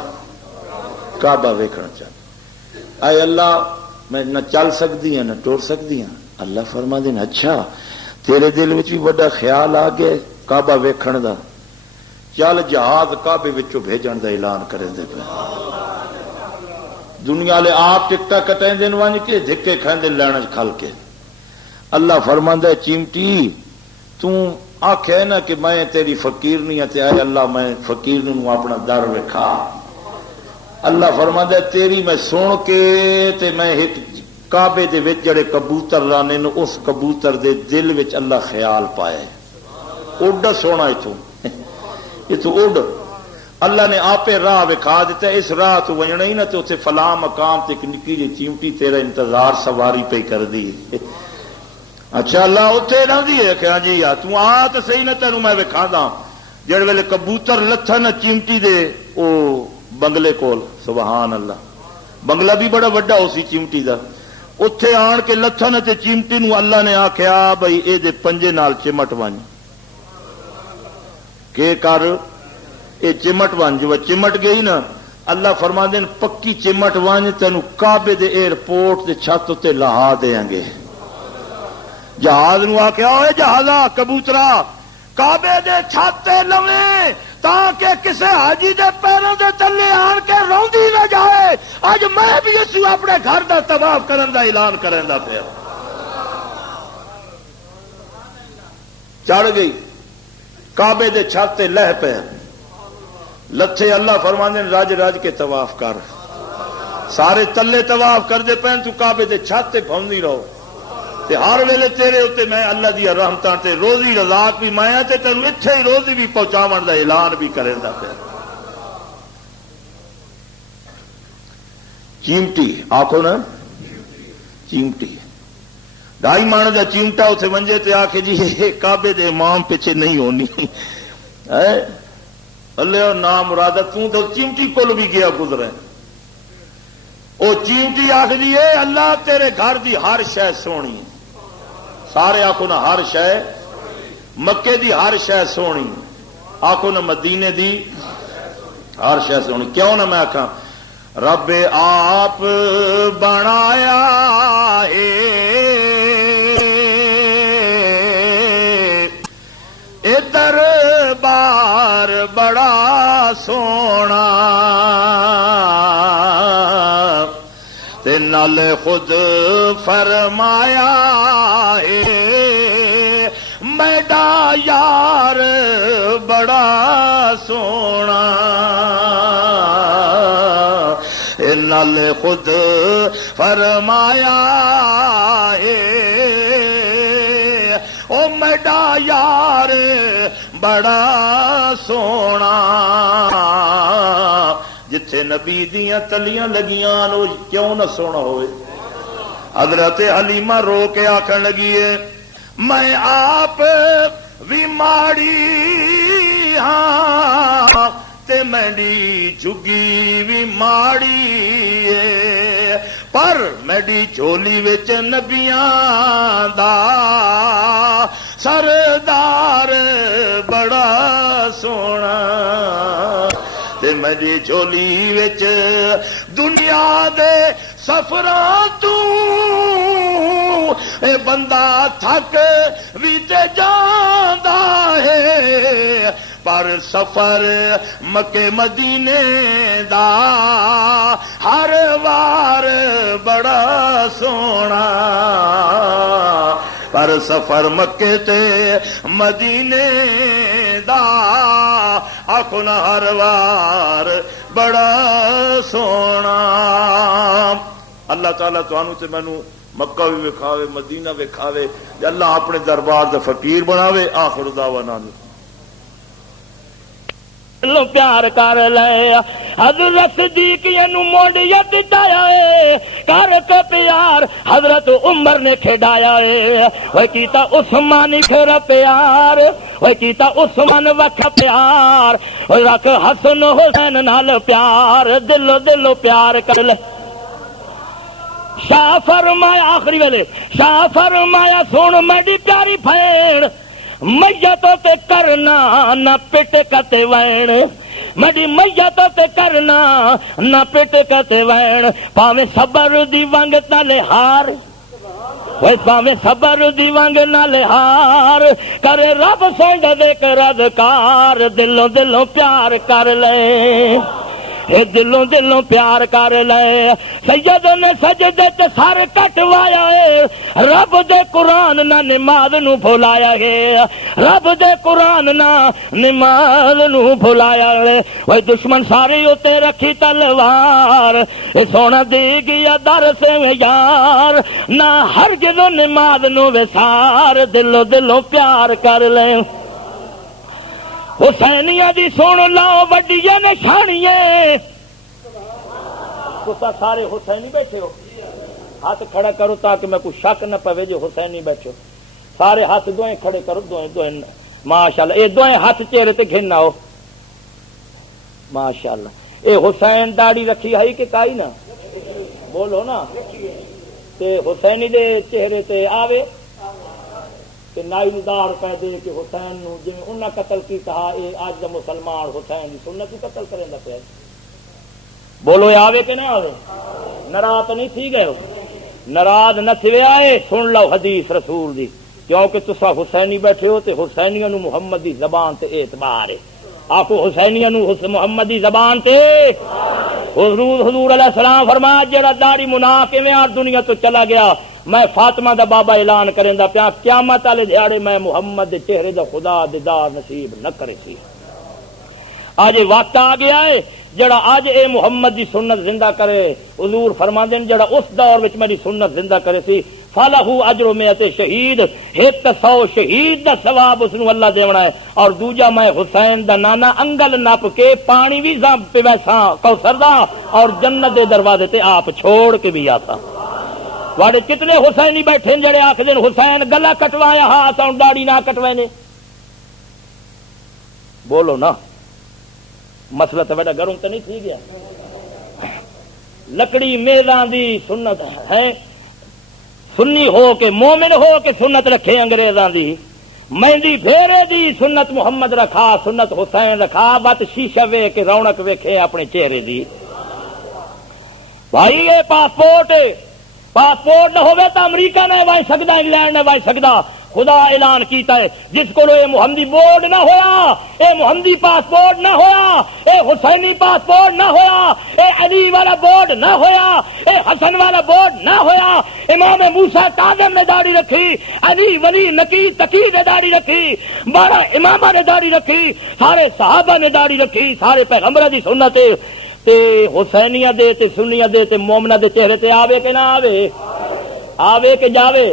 کعبہ ویکھنا چاہنی اے اللہ میں نہ چل سکتی ہاں نہ ٹر سکتی ہاں اللہ فرما دین اچھا تیرے دل وچ بھی بڑا خیال آ گیا کعبہ ویکھن دا، چل جہاز کعبے وچوں بھیجن دا اعلان کریں دے پے، دنیا والے آپ ٹکٹا کٹائیں دین ونج کے دھکے کھاندے لین کھل کے۔ اللہ فرماندا ہے چیمٹی تو آکھے نا کہ میں تیری فقیر نہیں تے اے اللہ میں فقیر نوں اپنا در وکھا، اللہ فرماندا ہے تیری میں سن کے تے میں ایک کعبے دے وچ جڑے کبوتر رانے نے اس کبوتر دے دل وچ اللہ خیال پایا اڈ سونا اتوں اڈ، اللہ نے آپ راہ وکھا دیتا ہے، اس راہ تو وجنا ہی نہ تو اتنے فلاں مقام تے ایک نکی جی چیمٹی تیرا انتظار سواری پہ کر دی۔ اچھا اللہ اتنے رہی ہے کہ ہاں جی تو آ تو صحیح نہ تینوں میں وکھا دا، جڑ ویلے کبوتر لتھن چیمٹی دے او بنگلے کول، سبحان اللہ بنگلہ بھی بڑا وڈا ہو سی چیمٹی دا، اتے آن کے لتھن تے چیمٹی نو اللہ نے آخیا بھائی اے دے پنجے نال چمٹ ون کہ کر اے چمٹ ون، جو چمٹ گئی نا اللہ فرما دین پکی چمٹ ون تینوں کعبے دے ایئرپورٹ دے چھت تے لہا دیاں گے۔ جہاز نو آخیا اے جہازا کبوترا کعبے دے چھت تے لویں تاکہ کسے حاجی دے پیروں دے تلے آن کے روندی نہ جائے، اج میں بھی اس اپنے گھر دا طواف کرن دا اعلان کرن دا پیا۔ چڑھ گئی کعبے دے چھت تے لہ پے لتھے، اللہ فرماندے رج رج کے طواف کر، سارے تلے طواف کر دے پین تو کعبے دے چھت تے پھوندی رہو تے ہر ویلے تیرے اتنے میں اللہ دی رحمتاں تے روزی رضاعت بھی میں تے تینوں اتھے ہی روزی بھی پہنچاون دا اعلان بھی کریں دا پیا۔ چیمٹی آکھو نا چیمٹی 2.5 مانے دا چیمٹا اتنے منجے تے آکھے جی کعبے دے امام پیچھے نہیں ہونی اللہ نام مرادہ تو چیمٹی کول بھی گیا گزرے، او چیمٹی آخری ہے اللہ تیرے گھر دی ہر شے سونی، سارے آخو نا ہر شے، مکے دی ہر شے سونی، آخو نا مدینے دی ہر شے سونی، کیوں نہ میں آخا رب آپ بنایا اے دربار بڑا سونا تے نال خود فرمایا میڈا یار بڑا سونا، نال خود فرمایا او میڈا یار بڑا سونا، جتھے نبی دیاں تلیاں لگیاں نو کیوں نہ سونا ہوئے۔ حضرت حلیمہ رو کے آکھن لگی ہے میں آپ بھی ماڑی ہاں تے میری جھگی بھی ماڑی ہے، پر میری جھولی وچ نبیاں دا سردار بڑا سونا، تے میری جھولی وچ دنیا دے سفراں تو اے بندہ تھک بھی تے جاندا ہے، پر سفر مکے مدینے دا ہر وار بڑا سونا، پر سفر مکے تے مدینے دا آخو نا ہر وار بڑا سونا۔ اللہ تعالیٰ تانوں تے مینوں مکہ بھی وکھاوے مدینہ وکھاوے، اللہ اپنے دربار دا فقیر بناوے۔ آخر دعوانا لو پیار کر لے حضرت صدیق نو مونڈ ید دایا ہے، کر کے پیار حضرت عمر نے کھڈایا ہے، وہ کیتا عثمان کھر پیار، وہ کیتا عثمان وکھ پیار، وہ رکھ حسن حسین نال پیار، دلو دلو پیار کر لے۔ شاہ فرمایا آخری ویلے شاہ فرمایا سن میری پیاری بھین میتوں تے کرنا نہ پٹ کتے وین، میری میتوں تے کرنا نہ پٹ کتے وین، پاویں صبر دی ونگ تلے ہار، میں صبر دی ونگ نال ہار کرے رب سوندا دے کر اذکار دلوں دلوں پیار کر لے دلوں دلوں پیار کر لے سید نے سجدے تے سر کٹوایا ہے رب دے قرآن نہ نماز نو بھلایا ہے رب دے قرآن نہ نماز نو بھلایا ہے وہ دشمن سارے اتے رکھی تلوار اے سونا دے گیا در سے یار نہ ہرگز نماز نو وسار دلوں دلوں پیار کر لے حسینیہ دی سن لاؤ وڈیاں نشانیے تسا سارے حسینی بیٹھے ہو ہاتھ کھڑا کرو تاکہ میں کوئی شک نہ پوے جو حسینی بیٹھے ہو سارے ہاتھ دوئیں کھڑے کرو دوئیں ماشاءاللہ اے دوئیں ہاتھ چہرے تے گھننا ہو ماشاءاللہ اے حسین داڑھی رکھی ہے کہ کائی نہ بولو نا تے حسینی دے چہرے تے آوے کہ نائی دار کہہ دے کہ حسین نو جی انہاں قتل کی کہا اے آج دا مسلمان حسین دی سنت ہی قتل کریں دا پہ بولو یہ آوے کہ نہ آوے ناراض نہیں تھی گئے ناراض نہ تھے آئے سن لو حدیث رسول دی کیونکہ تسا حسینی بیٹھے ہو تے حسینیوں نو محمد دی زبان تے اعتبار ہے آکو حسینیوں نو محمد دی زبان تے حضور علیہ السلام فرمایا جڑا داڑھی منا کے میں دنیا تو چلا گیا میں فاطمہ دا بابا اعلان کریں دا پیا قیامت والے دیہڑے میں محمد دے چہرے دا خدا دیدار نصیب نہ کرے سی آج وقت آ گیا ہے جڑا آج اے محمد دی سنت زندہ کرے حضور فرماندے نے جڑا اس دور وچ میری سنت زندہ کرے سی فالہ اجر مئات شہید 100 شہید دا ثواب اس نو اللہ دیونا ہے اور دوجا میں حسین دا نانا انگل نپ کے پانی بھی پیویساں کوثر دا اور جنت دے دروازے تے آپ چھوڑ کے بھی آتا واڑے کتنے حسینی بیٹھے جڑے آکھدے حسین گلا کٹوایا ہاتھ اور داڑھی نہ کٹوائے نے بولو نا مسئلہ تو بڑا گرم تو نہیں تھی گیا لکڑی میزاں دی سنت ہے سنی ہو کے مومن ہو کے سنت رکھے انگریزاں دی مہندی پھیرے دی سنت محمد رکھا سنت حسین رکھا بات شیشہ وے کے رونق ویکھے اپنے چہرے دی بھائی یہ پاسپورٹ نہ ہوئے تو امریکہ نہ وائ سکتا انگلینڈ نہ وائ سکتا خدا اعلان کیتا ہے جس کو اے محمدی بورڈ نہ ہویا اے محمدی پاسپورٹ نہ ہویا اے حسینی پاسپورٹ نہ ہویا اے علی والا بورڈ نہ ہویا اے حسن والا بورڈ نہ ہویا امام موسیٰ کاظم نے داڑھی رکھی علی ولی نکی تقی نے داڑھی رکھی بارہ امامہ نے داڑھی رکھی سارے صحابہ نے داڑھی رکھی سارے پیغمبر دی سنت تے حسینیہ دے تے سنیہ دے تے مومنہ دے چہرے تے آوے کہ نہ آوے کہ جاوے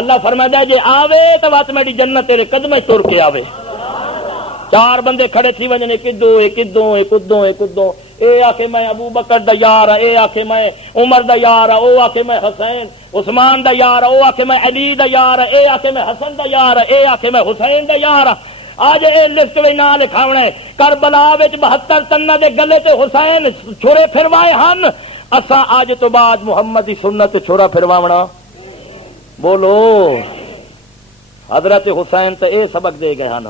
اللہ فرمائے جے آوے تو بات میری جنت تیرے قدمے تر کے آوے چار بندے کھڑے تھی وجنے کدوں اے آکھے میں ابو بکر دا یار اے آکھے میں عمر دا یار او آکھے میں حسین عثمان دا یار او آکھے میں علی دا یار اے آکھے میں حسن دا یار اے آکھے میں حسین دا یار آج اے لسٹ وچ نام لکھاونا ہے کربلا وچ 72 تناں دے گلے تے حسین چھرے پھروائے ہن اساں آج تو بعد محمد دی سنت چھرا پھرواونا بولو حضرت حسین تے اے سبق دے گئے ہن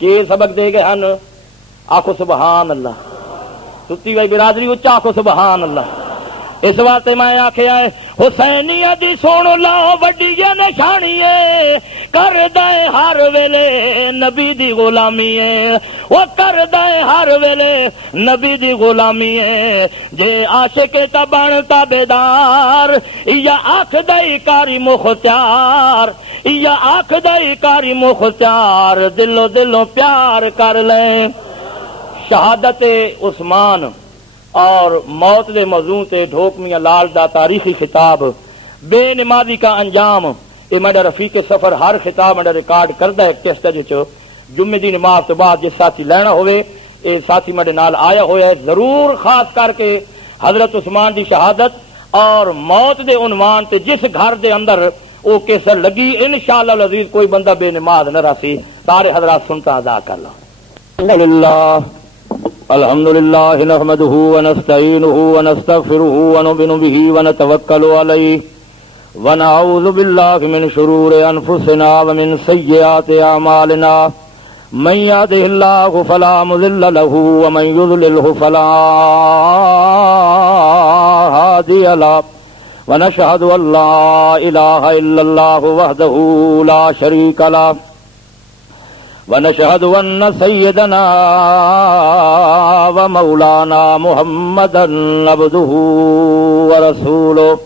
کہ سبق دے گئے ہن آکھو سبحان اللہ ستی وئی برادری اچا آکھو سبحان اللہ اس واسطے میں آکھیا ہے حسینیہ دی سن لا وڈی نشانی ہے کر دے ہر ویلے نبی دی غلامی ہے وہ کر دے ہر ویلے نبی دی غلامی ہے جے عاشق تا بن تابیدار یا آکھ دے کاری مختار یا آکھ دے کاری مختار دلوں پیار کر لیں شہادت عثمان اور موت دے موضوع تے ڈھوک میاں لال دا تاریخی خطاب بے نمازی کا انجام یہ میرا رفیق سفر ہر خطاب میرا ریکارڈ کردا ہے ٹیسٹ جو جمعے دی نماز تو بعد جس ساتھی لینا ہوئے اے ساتھی میرے نال آیا ہوا ہے ضرور خاص کر کے حضرت عثمان دی شہادت اور موت دے عنوان تے جس گھر دے اندر او کیسر لگی انشاءاللہ العزیز کوئی بندہ بے نماز نہ راسی سارے حضرات سنتا ادا کر لا الحمد لله نحمده ونستعينه ونستغفره ونؤمن به ونتوكل عليه ونعوذ بالله من شرور أنفسنا ومن سيئات أعمالنا من يهده الله فلا مضل له ومن يضلله فلا هادي له ونشهد أن لا إله إلا الله وحده لا شريك له ونشهد أن سيدنا ومولانا محمدا عبده ورسوله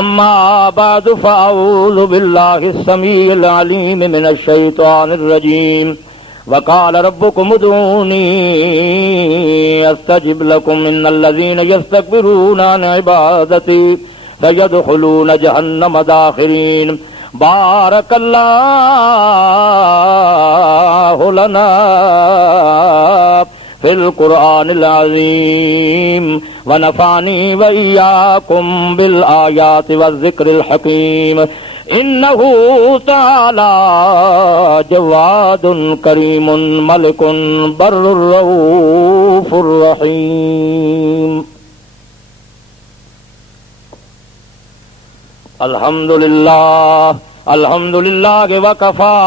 أما بعد فأعوذ بالله السميع العليم من الشيطان الرجيم وقال ربكم ادعوني أستجب لكم إن الذين يستكبرون عن عبادتي سيدخلون جهنم داخرين بارك الله لنا في القرآن العظيم ونفعني وإياكم بالآيات والذكر الحكيم إنه تعالى جواد كريم ملك بر رؤوف رحيم الحمد لله وكفى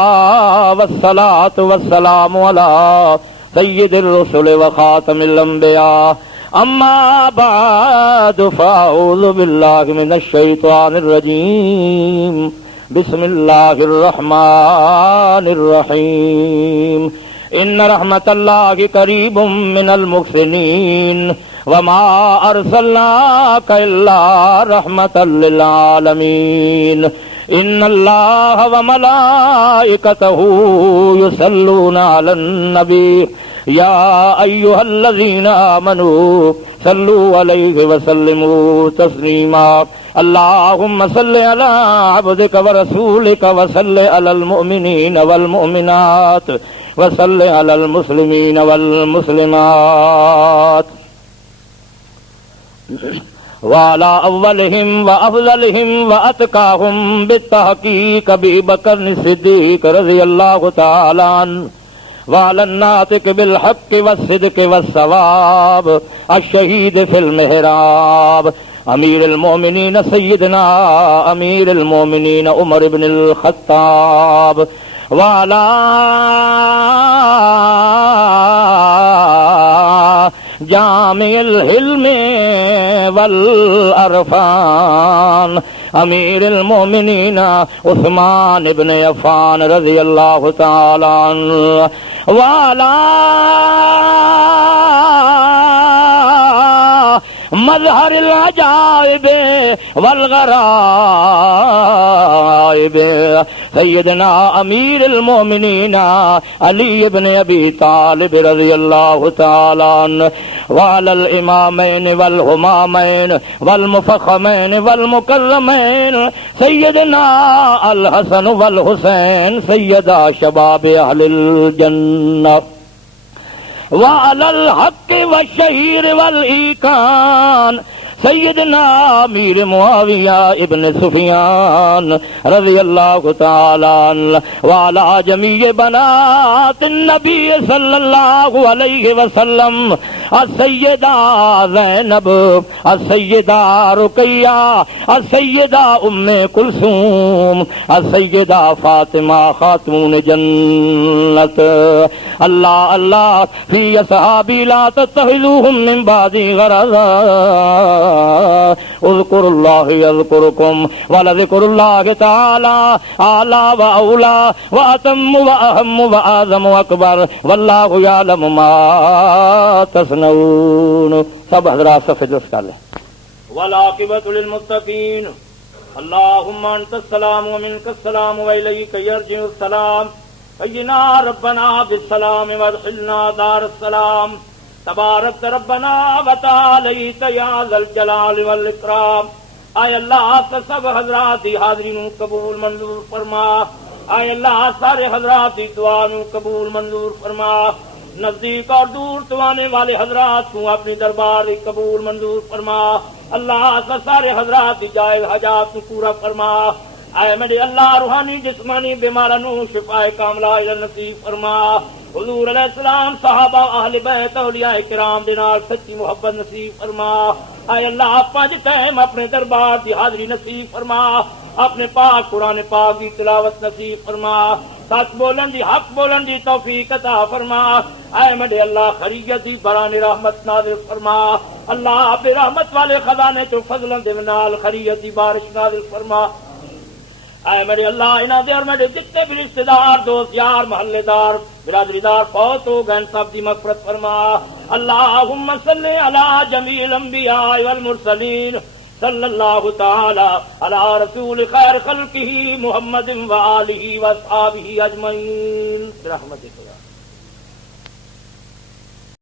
والصلاة والسلام على سيد الرسل وخاتم الأنبياء أما بعد فأعوذ بالله من الشيطان الرجيم بسم الله الرحمن الرحيم إن رحمة الله قريب من المحسنين وما أرسلناك إلا رحمة للعالمين إن الله وملائكته يصلون على النبي يا أيها الذين آمنوا صلوا عليه وسلموا تسليما اللهم صل على عبدك ورسولك وصل على المؤمنين والمؤمنات وصل على المسلمين والمسلمات وعلى أولهم وأفضلهم وأتقاهم بالتحقيق أبي بكر الصديق رضي الله تعالى عنه وعلى الناطق بالحق والصدق والصواب الشهيد في المحراب أمير المؤمنين سيدنا أمير المؤمنين عمر بن الخطاب وعلى جامع الحلم والعرفان امیر المومنین عثمان بن عفان رضی اللہ تعالی عنہ وعلی مظہر العجائب والغرائب سیدنا امیر المومنین علی بن ابی طالب رضی اللہ تعالی عنہ وعلى الامامین والہمامین والمفخمین والمکرمین سیدنا الحسن والحسین سیدہ شباب اہل الجنہ وعلى الحق والشہیر والایقان سیدنا امیر معاویہ ابن سفیان رضی اللہ تعالی عنہ وعلى جمیع بنات النبی صلی اللہ علیہ وسلم السیدہ زینب السیدہ رقیہ السیدہ ام کلثوم السیدہ فاطمہ خاتون جنت اللہ اللہ فی اصحابی لا تتخذوهم من بعدی غرضا اذکر اللہ یذکرکم ولذکر اللہ تعالی اعلی و اولا و اتم و اہم و اعظم و اکبر واللہ یعلم ما تصنعون. سب حضرات صف درست کر لیں. والعاقبۃ للمتقین. اللهم انت السلام ومنك السلام واليك يرجع السلام. حينا ربنا بالسلام وادخلنا دار السلام. تبارک ربنا وتعالیت یا ذا الجلال والاکرام. اے اللہ سب حضرات دی حاضرین قبول منظور فرما. اے اللہ سارے حضرات دی دعا نو قبول منظور فرما. نزدیک اور دور تو آنے والے حضرات کو اپنی دربار قبول منظور فرما. اللہ سارے حضرات کی جائز حاجات کو پورا فرما. اے میرے اللہ روحانی جسمانی بیماروں شفا کاملہ نصیب فرما. حضور علیہ السلام صحابہ اہل بیت اولیاء کرام دے نال سچی محبت نصیب فرما. اے اللہ 5 ٹائم اپنے دربار دی حاضری نصیب فرما. اپنے پاک قرآن پاک دی تلاوت نصیب فرما. سچ بولن دی حق بولن دی توفیق عطا فرما. اے میرے اللہ خیریت دی بران رحمت نازل فرما. اللہ بے رحمت والے خزانے تو فضلن دے نال خیریت دی بارش نازل فرما. اے میرے اللہ انہاں دے اور میرے جتنے بھی رشتہ دار دوست یار محلے دار برادری دار فوت ہو گئے سب دی مغفرت فرما. اللہم صلی علی جمیع الانبیاء والمرسلین صلی اللہ تعالی علی رسول خیر خلقہ محمد وآلہ واصحابہ اجمعین برحمتک.